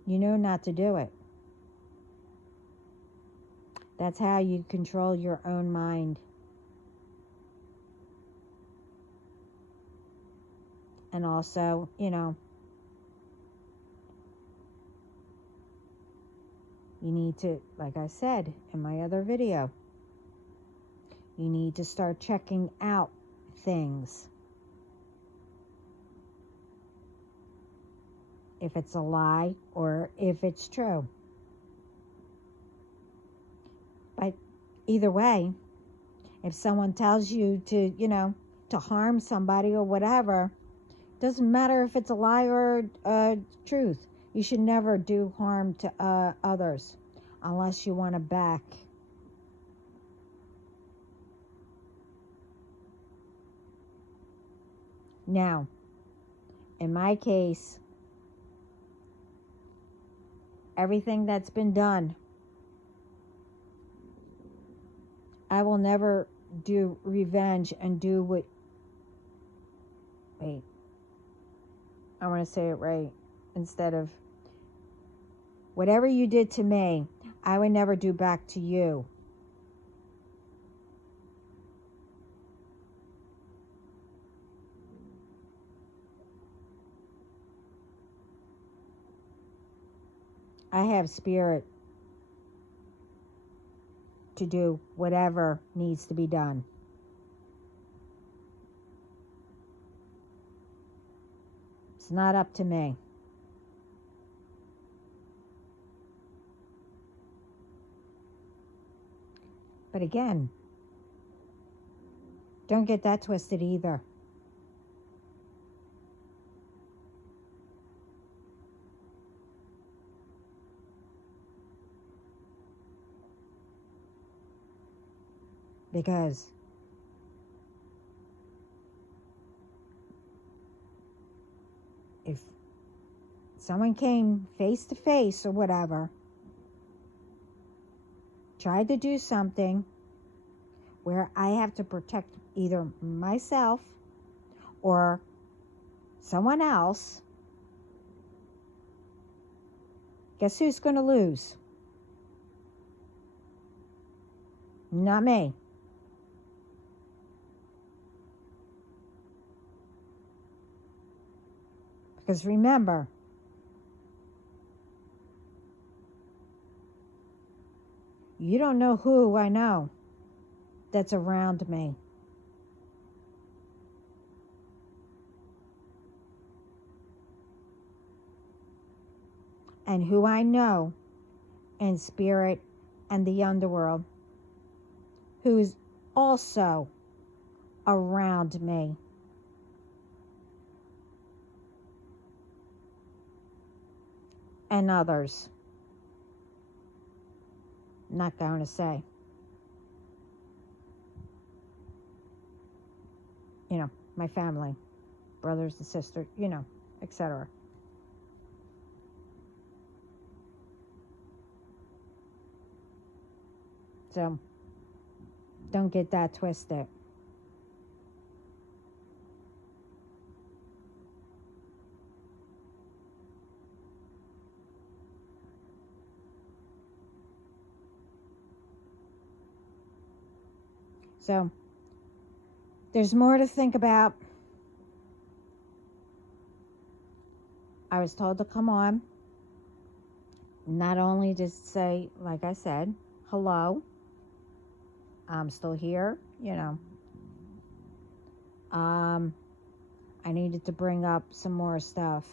you know not to do it. That's how you control your own mind. And also, you need to, like I said in my other video, you need to start checking out things. If it's a lie or if it's true. But either way, if someone tells you to, to harm somebody or whatever, doesn't matter if it's a lie or truth. You should never do harm to others unless you want to back. Now, in my case, everything that's been done, I will never do revenge and do what... Wait. I want to say it right. Instead of... Whatever you did to me, I would never do back to you. I have spirit to do whatever needs to be done. It's not up to me. But again, don't get that twisted either. Because if someone came face to face or whatever, tried to do something where I have to protect either myself or someone else, guess who's going to lose? Not me. Because remember, you don't know who I know that's around me. And who I know in spirit and the underworld, who's also around me. and others. Not going to say. You know, my family, brothers and sisters, you know, etc. So, don't get that twisted. So, there's more to think about. I was told to come on, not only to say, like I said, hello, I'm still here, you know. I needed to bring up some more stuff.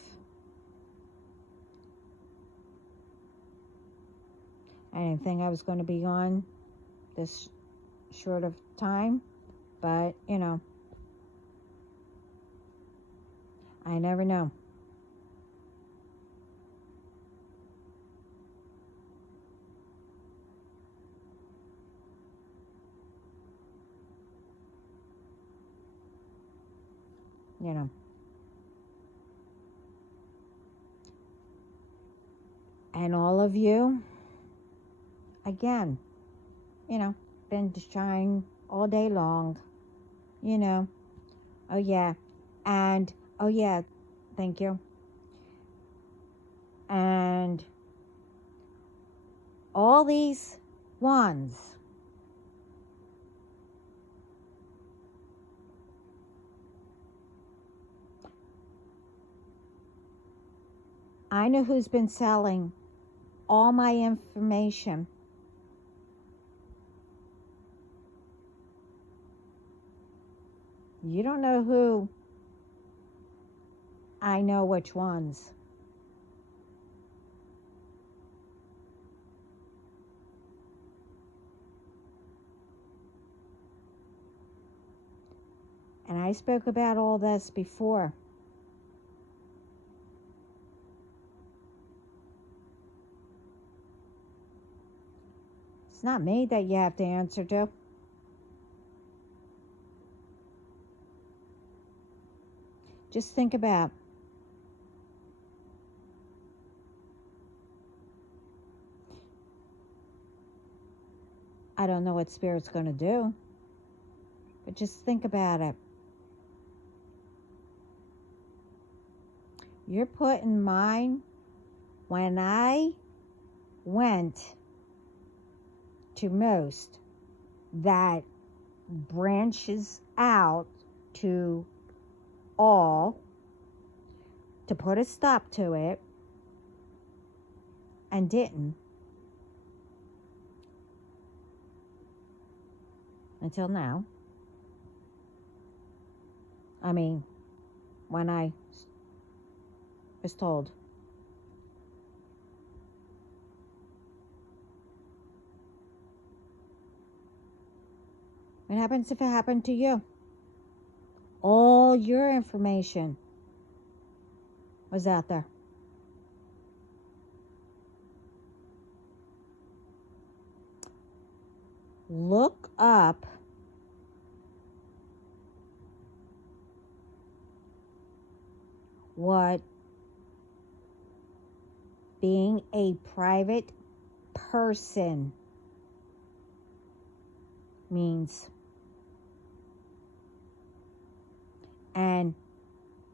I didn't think I was going to be on this short of time, but, you know, I never know. You know. And all of you, again, you know, been trying all day long, you know. Oh, yeah. And, oh, yeah, thank you. And all these ones, I know who's been selling all my information. You don't know who. I know which ones. And I spoke about all this before. It's not me that you have to answer to. Just think about, I don't know what Spirit's going to do, but just think about it. You're put in mind, when I went to most, that branches out to all, to put a stop to it, and didn't until now. I mean, when I was told. What happens if it happened to you? All your information was out there. Look up what being a private person means. And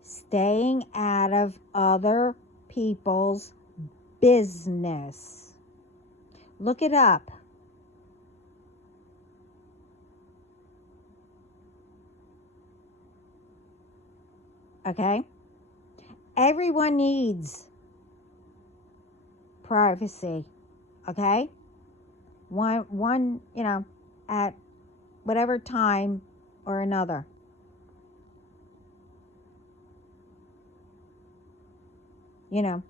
staying out of other people's business. Look it up. Okay? Everyone needs privacy. Okay? One, you know, at whatever time or another. You know,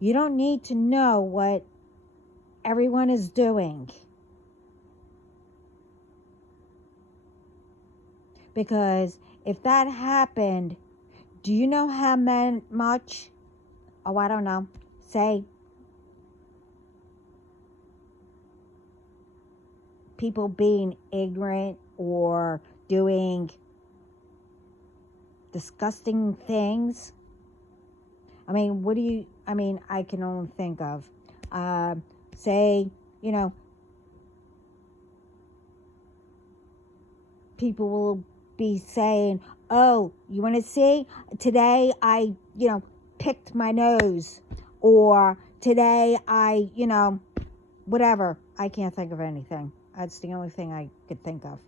you don't need to know what everyone is doing. Because if that happened, do you know how much, oh, I don't know, say people being ignorant or doing disgusting things. I mean, I can only think of, say, people will be saying, oh, you want to see? Today I, picked my nose. Or today I, whatever. I can't think of anything. That's the only thing I could think of.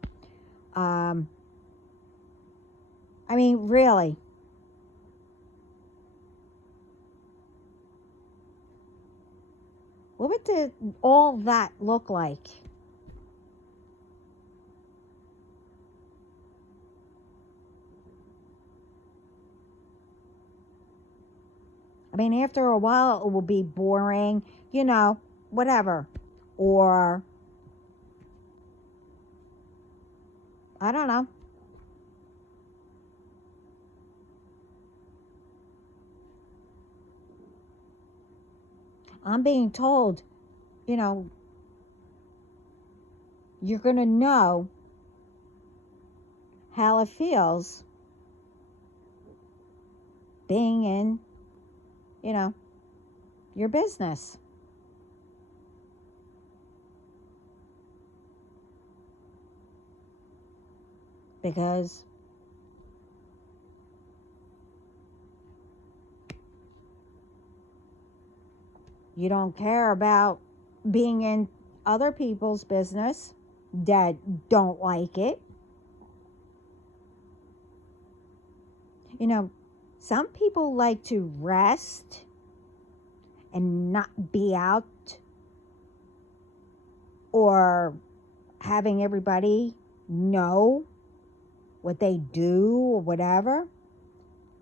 Really. What would all that look like? After a while, it will be boring, whatever. Or, I don't know. I'm being told, you're going to know how it feels being in, your business. Because you don't care about being in other people's business that don't like it. Some people like to rest and not be out or having everybody know what they do or whatever.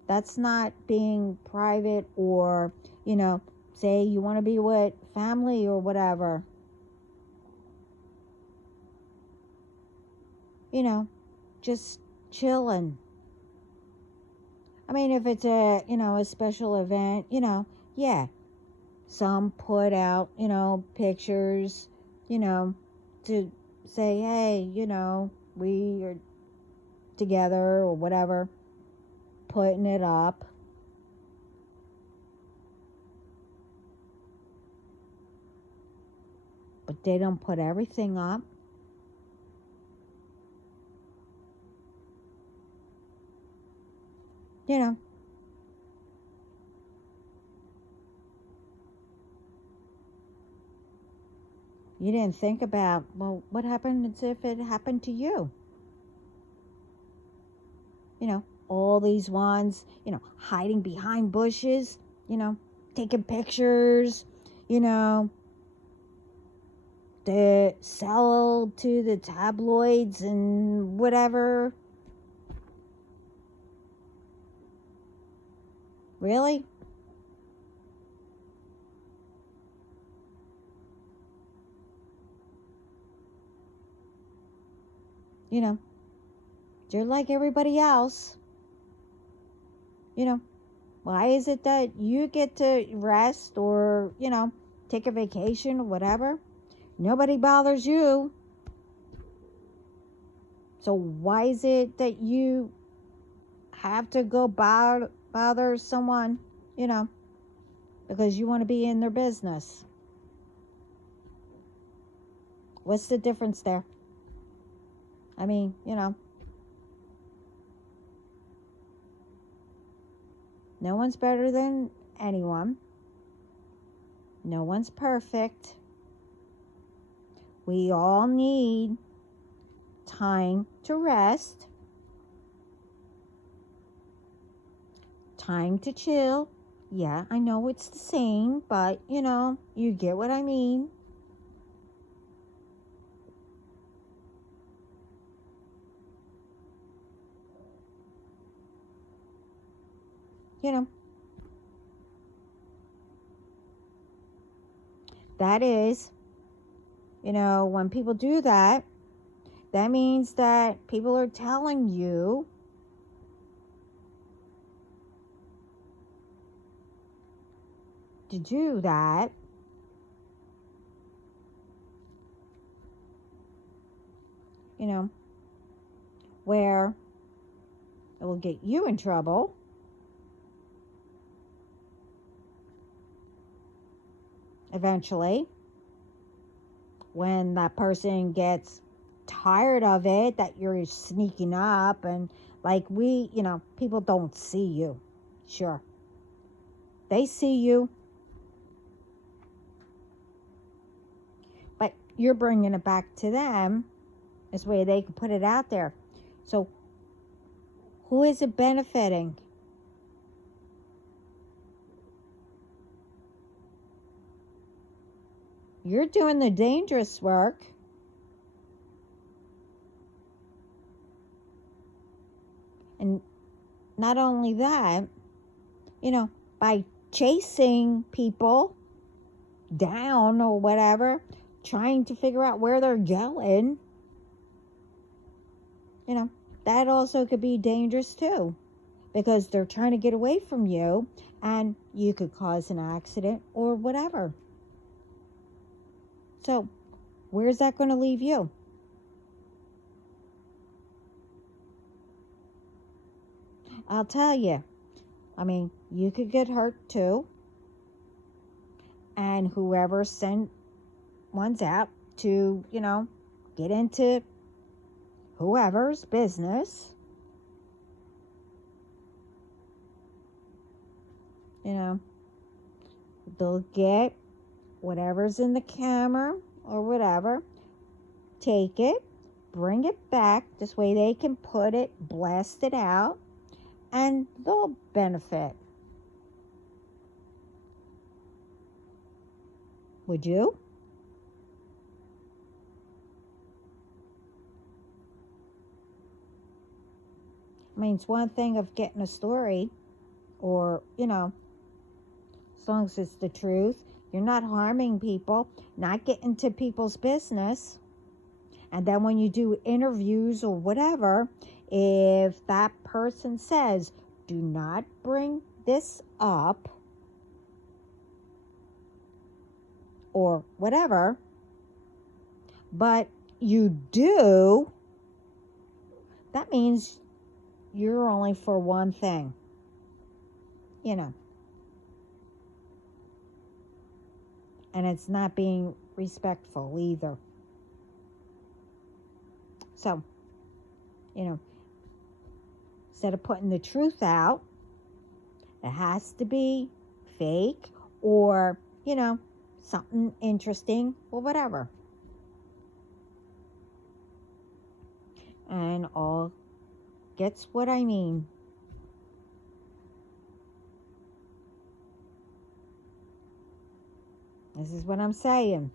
That's not being private or, say you want to be with family or whatever. Just chilling. If it's a special event, yeah. Some put out, pictures, to say, hey, we are together or whatever, putting it up. But they don't put everything up. You didn't think about, well, what happens if it happened to you? All these ones, hiding behind bushes, taking pictures, to sell to the tabloids and whatever. Really? They're like everybody else. Why is it that you get to rest or, take a vacation or whatever? Nobody bothers you. So why is it that you have to go bother someone, because you want to be in their business? What's the difference there? No one's better than anyone. No one's perfect. We all need time to rest, time to chill. Yeah, I know it's the same, but you get what I mean. That is, when people do that, that means that people are telling you to do that, where it will get you in trouble. Eventually, when that person gets tired of it, that you're sneaking up, and like people don't see you. Sure, they see you, but you're bringing it back to them. This way they can put it out there. So who is it benefiting? You're doing the dangerous work. And not only that, by chasing people down or whatever, trying to figure out where they're going, that also could be dangerous too, because they're trying to get away from you, and you could cause an accident or whatever. So where's that going to leave you? I'll tell you. You could get hurt too. And whoever sent ones out to, get into whoever's business, they'll get whatever's in the camera or whatever, take it, bring it back. This way they can put it, blast it out, and they'll benefit. Would you? It's one thing of getting a story, or, as long as it's the truth, you're not harming people, not getting to people's business. And then when you do interviews or whatever, if that person says, do not bring this up, or whatever, but you do, that means you're only for one thing, and it's not being respectful either. So, instead of putting the truth out, it has to be fake or, something interesting or whatever. And all gets what I mean. This is what I'm saying.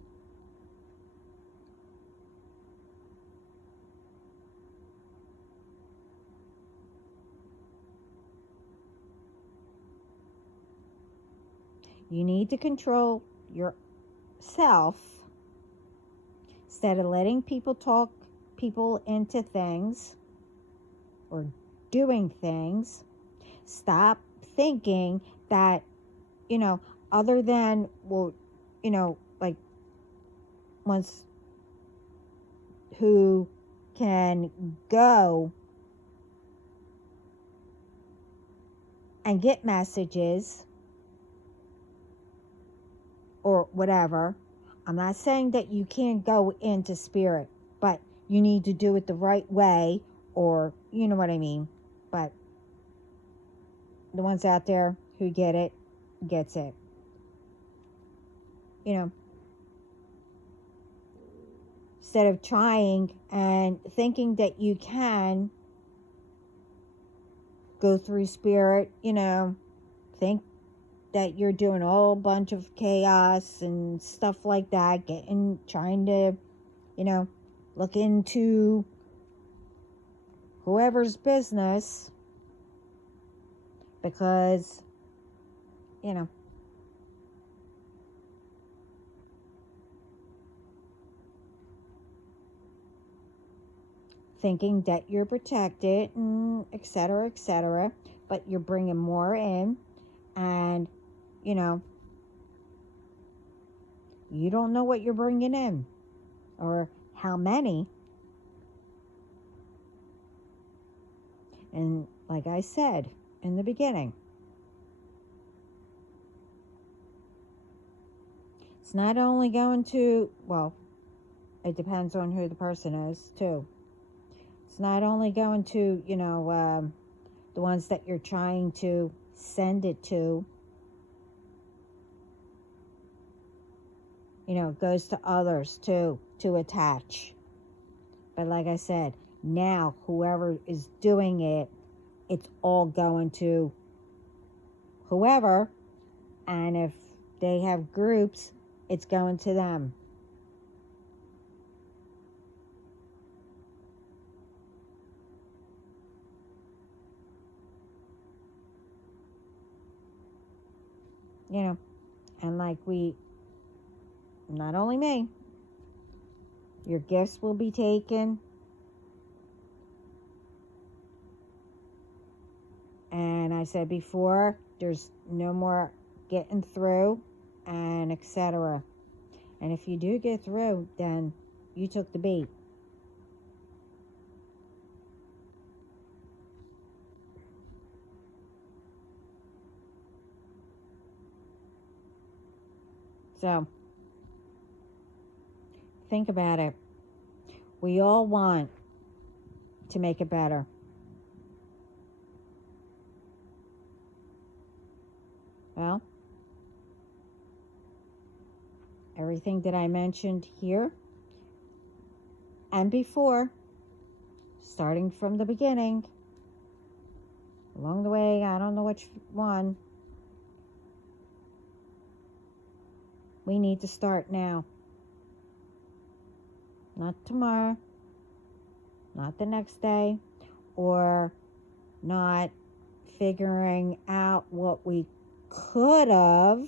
You need to control yourself instead of letting people talk people into things or doing things. Stop thinking that, other than, like ones who can go and get messages or whatever. I'm not saying that you can't go into spirit, but you need to do it the right way, or you know what I mean. But the ones out there who get it, gets it. Instead of trying and thinking that you can go through spirit, think that you're doing a whole bunch of chaos and stuff like that, trying to, look into whoever's business, because, thinking that you're protected, and etc., but you're bringing more in, and, You don't know what you're bringing in or how many. And like I said in the beginning, it's not only going to, well, it depends on who the person is too. It's not only going to, the ones that you're trying to send it to, it goes to others too, to attach. But like I said, now whoever is doing it, it's all going to whoever. And if they have groups, it's going to them. And like not only me, your gifts will be taken. And I said before, there's no more getting through and etc. And if you do get through, then you took the bait. So, think about it. We all want to make it better. Well, everything that I mentioned here and before, starting from the beginning, along the way, I don't know which one, we need to start now. Not tomorrow, not the next day, or not figuring out what we could have.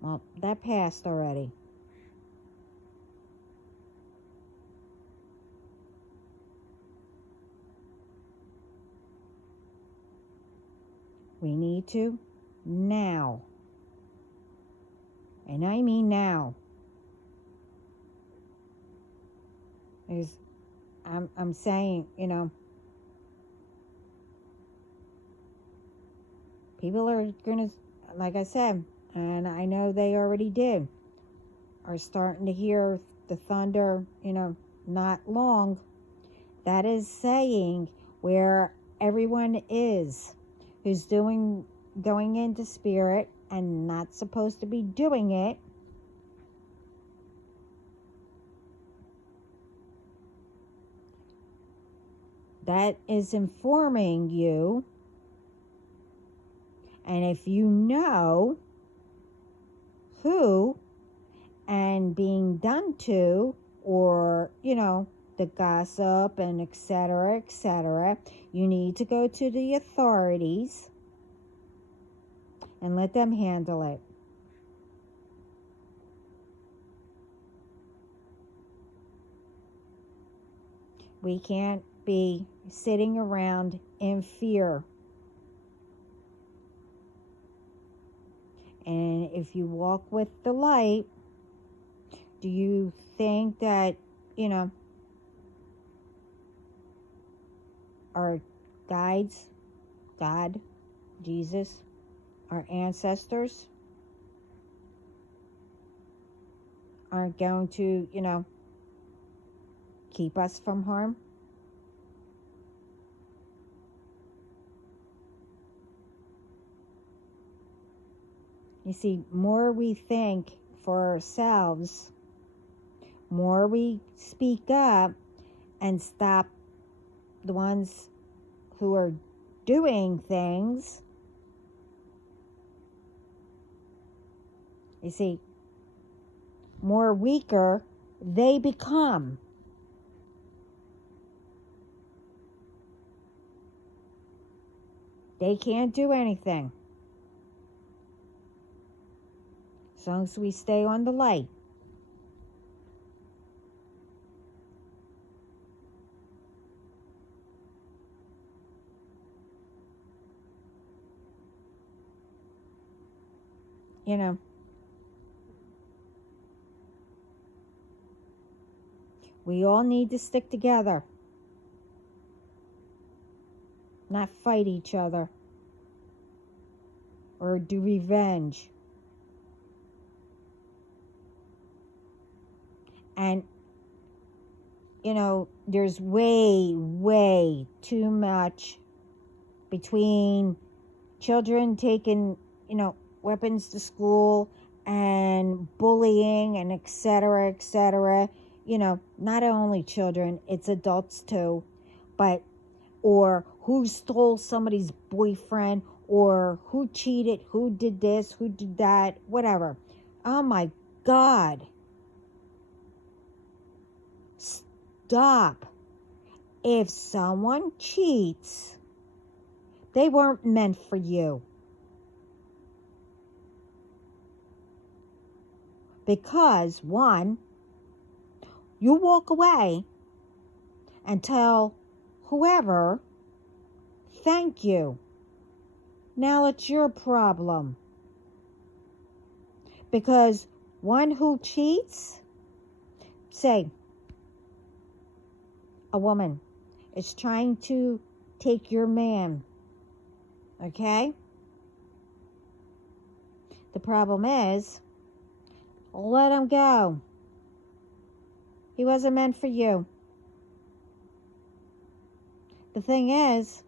Well, that passed already. We need to now. And I mean now. Because I'm saying, people are going to, like I said, and I know they already did, are starting to hear the thunder, not long. That is saying where everyone is who's going into spirit and not supposed to be doing it. That is informing you. And if you know who and being done to, or, the gossip and etc., you need to go to the authorities and let them handle it. We can't be sitting around in fear. And if you walk with the light, do you think that, our guides, God, Jesus, our ancestors, aren't going to, keep us from harm? You see, more we think for ourselves, more we speak up and stop the ones who are doing things. You see, more weaker they become. They can't do anything. As long as we stay on the light. you know, we all need to stick together, not fight each other or do revenge. And, you know, there's way, way too much between children taking, you know, weapons to school and bullying and et cetera, et cetera. You know, not only children, it's adults too. But, or who stole somebody's boyfriend, or who cheated, who did this, who did that, whatever. Oh my God. Stop. If someone cheats, they weren't meant for you. Because, one, you walk away and tell whoever, thank you. Now it's your problem. Because one who cheats, say, a woman is trying to take your man, okay? The problem is, let him go. He wasn't meant for you. The thing is,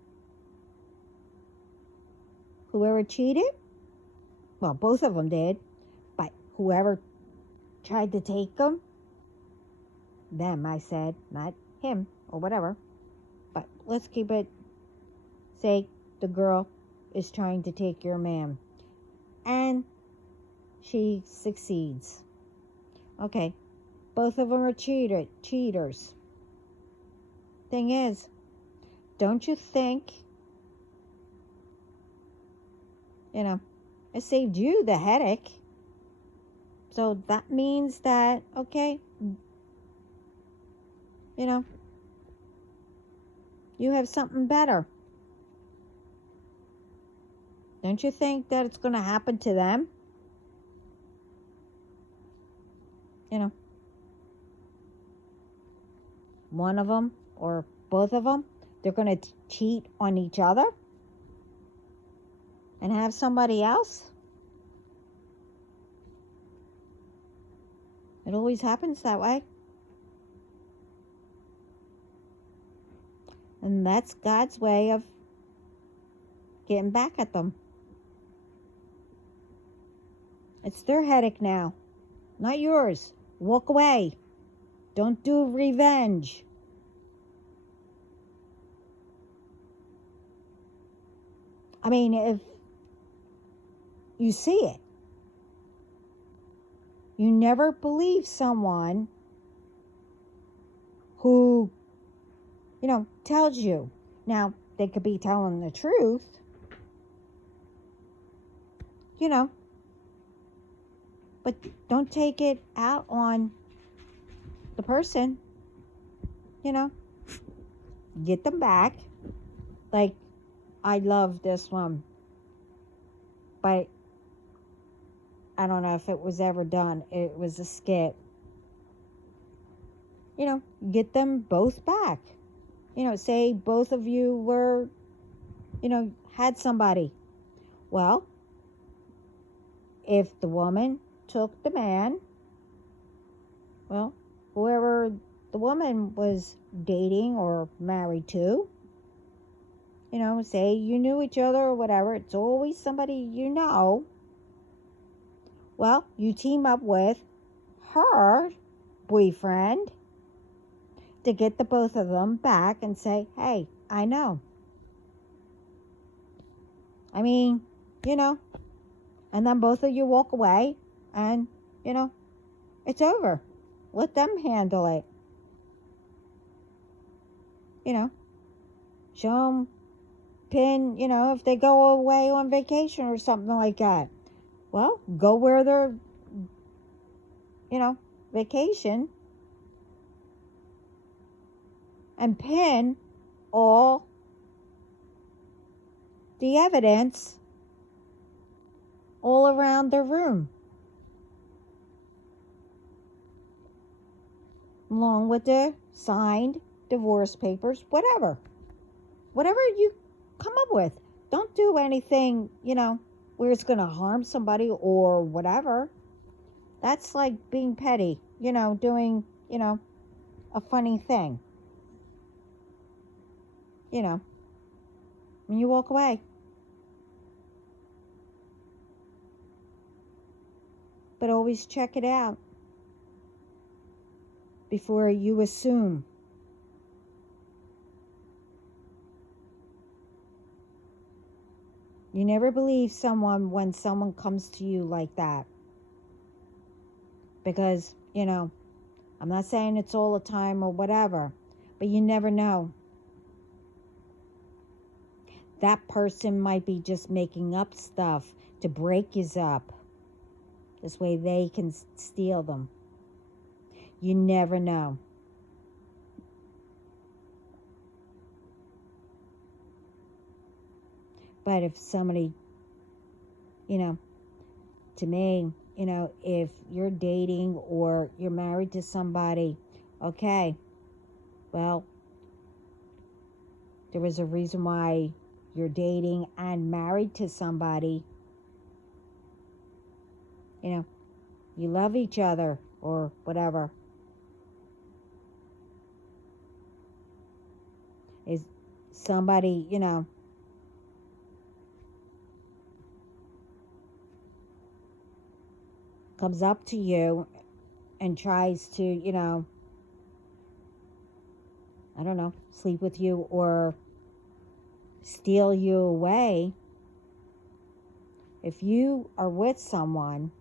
whoever cheated, well, both of them did, but whoever tried to take them, I said, not him or whatever, but let's keep it, say the girl is trying to take your man and she succeeds. Okay, both of them are cheaters. Thing is, don't you think, you know, it saved you the headache. So that means that, okay, you know, you have something better. Don't you think that it's going to happen to them? You know, one of them or both of them, they're going to cheat on each other and have somebody else? It always happens that way. And that's God's way of getting back at them. It's their headache now, not yours. Walk away. Don't do revenge. I mean, if you see it, you never believe someone who, you know, tells you. Now, they could be telling the truth, you know, but don't take it out on the person, you know. Get them back. Like, I love this one, but I don't know if it was ever done. It was a skit. You know, get them both back. You know, say both of you were, you know, had somebody. Well, if the woman took the man, well, whoever the woman was dating or married to, you know, say you knew each other or whatever, it's always somebody you know. Well, you team up with her boyfriend to get the both of them back and say, hey, I know. I mean, you know, and then both of you walk away and, you know, it's over. Let them handle it. You know, show them pin, you know, if they go away on vacation or something like that. Well, go where they're, you know, vacation and pin all the evidence all around their room, along with the signed divorce papers, whatever. Whatever you come up with. Don't do anything, where it's going to harm somebody or whatever. That's like being petty, doing, a funny thing. When you walk away. But always check it out before you assume. You never believe someone when someone comes to you like that. Because, I'm not saying it's all the time or whatever, but you never know. That person might be just making up stuff to break you up. This way they can steal them. You never know. But if somebody, to me, if you're dating or you're married to somebody, okay, well, there was a reason why you're dating and married to somebody. You love each other or whatever. Is somebody, comes up to you and tries to, I don't know, sleep with you or steal you away. If you are with someone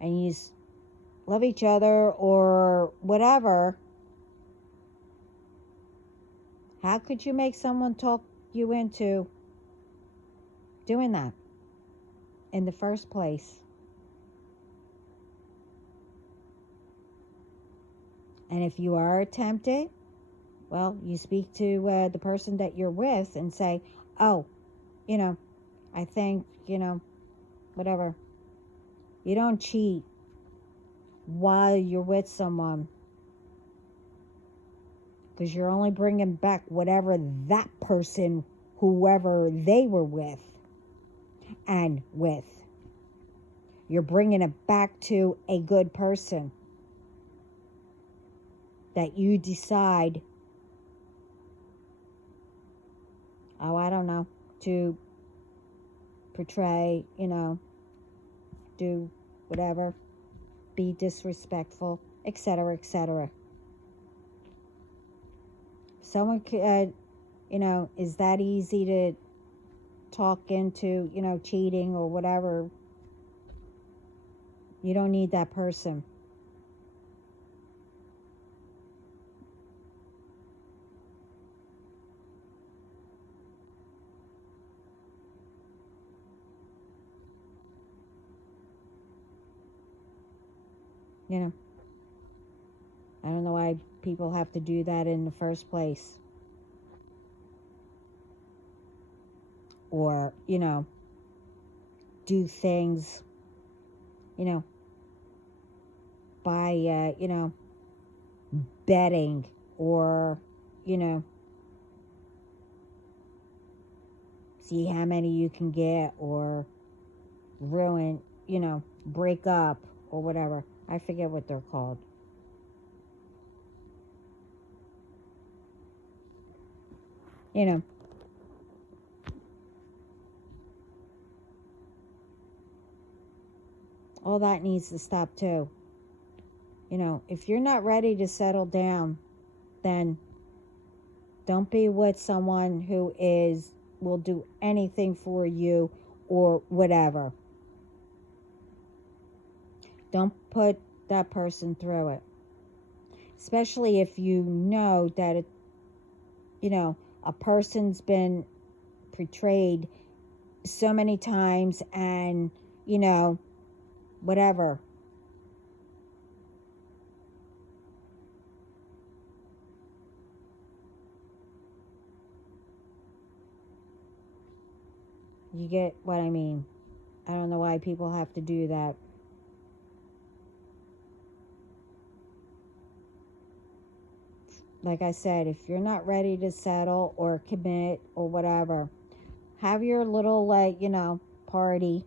and you love each other or whatever, how could you make someone talk you into doing that in the first place? And if you are tempted, well, you speak to the person that you're with and say, oh, I think, whatever. You don't cheat while you're with someone, because you're only bringing back whatever that person, whoever they were with and with. You're bringing it back to a good person that you decide, I don't know, to portray, do whatever, be disrespectful, etc., etc. Someone could, is that easy to talk into, cheating or whatever. You don't need that person. I don't know why people have to do that in the first place. Or, do things, by, betting or, see how many you can get or ruin, break up or whatever. I forget what they're called. All that needs to stop too. If you're not ready to settle down, then don't be with someone who will do anything for you or whatever. Don't put that person through it. Especially if you know that a person's been portrayed so many times and, whatever. You get what I mean? I don't know why people have to do that. Like I said, if you're not ready to settle or commit or whatever, have your little, like, party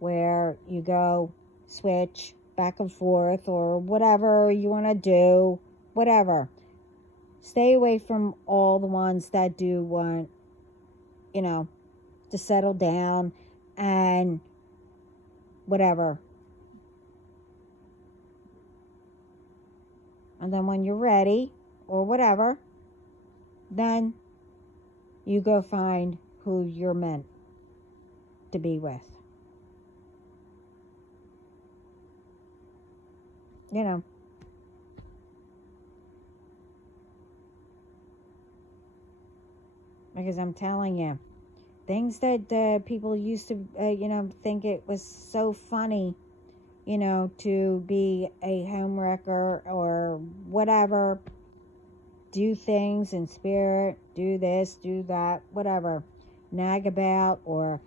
where you go switch back and forth or whatever you want to do, whatever. Stay away from all the ones that do want, to settle down and whatever. And then when you're ready or whatever, then you go find who you're meant to be with. Because I'm telling you, things that people used to, think it was so funny, to be a homewrecker or whatever, do things in spirit, do this, do that, whatever, nag about or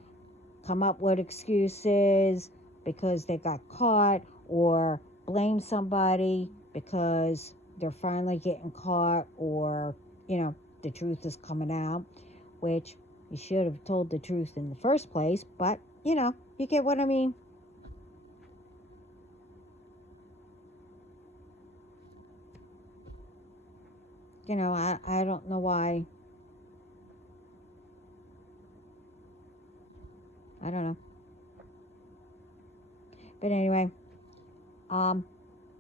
come up with excuses because they got caught or blame somebody because they're finally getting caught or, the truth is coming out, which you should have told the truth in the first place, but, you get what I mean. I don't know why. I don't know. But anyway,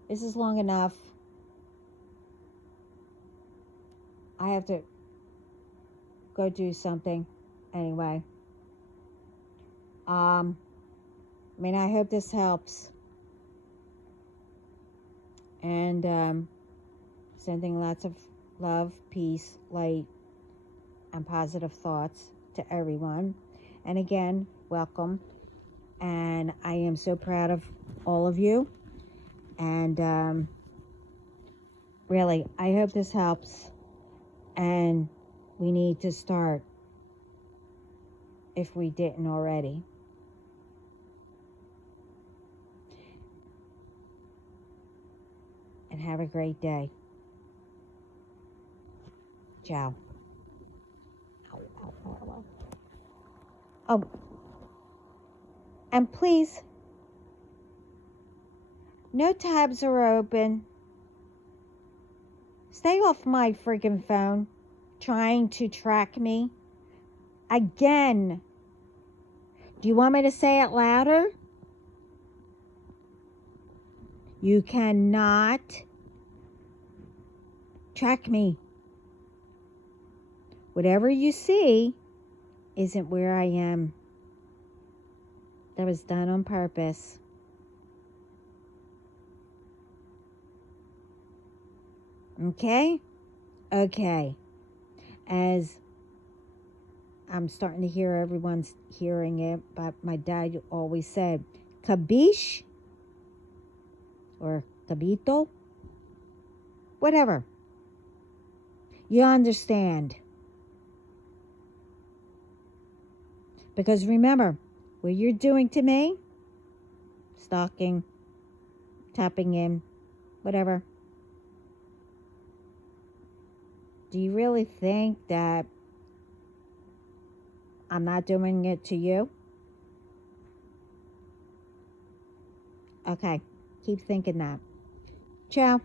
this is long enough. I have to go do something anyway. I hope this helps. And sending lots of love, peace, light, and positive thoughts to everyone. And again, welcome. And I am so proud of all of you. And really, I hope this helps. And we need to start if we didn't already. And have a great day. Ciao. Oh, and please, no tabs are open. Stay off my freaking phone trying to track me. Again. Do you want me to say it louder? You cannot track me. Whatever you see isn't where I am. That was done on purpose. Okay? Okay. As I'm starting to hear everyone's hearing it, but my dad always said, cabiche? Or cabito? Whatever. You understand. Because remember, what you're doing to me, stalking, tapping in, whatever. Do you really think that I'm not doing it to you? Okay, keep thinking that. Ciao.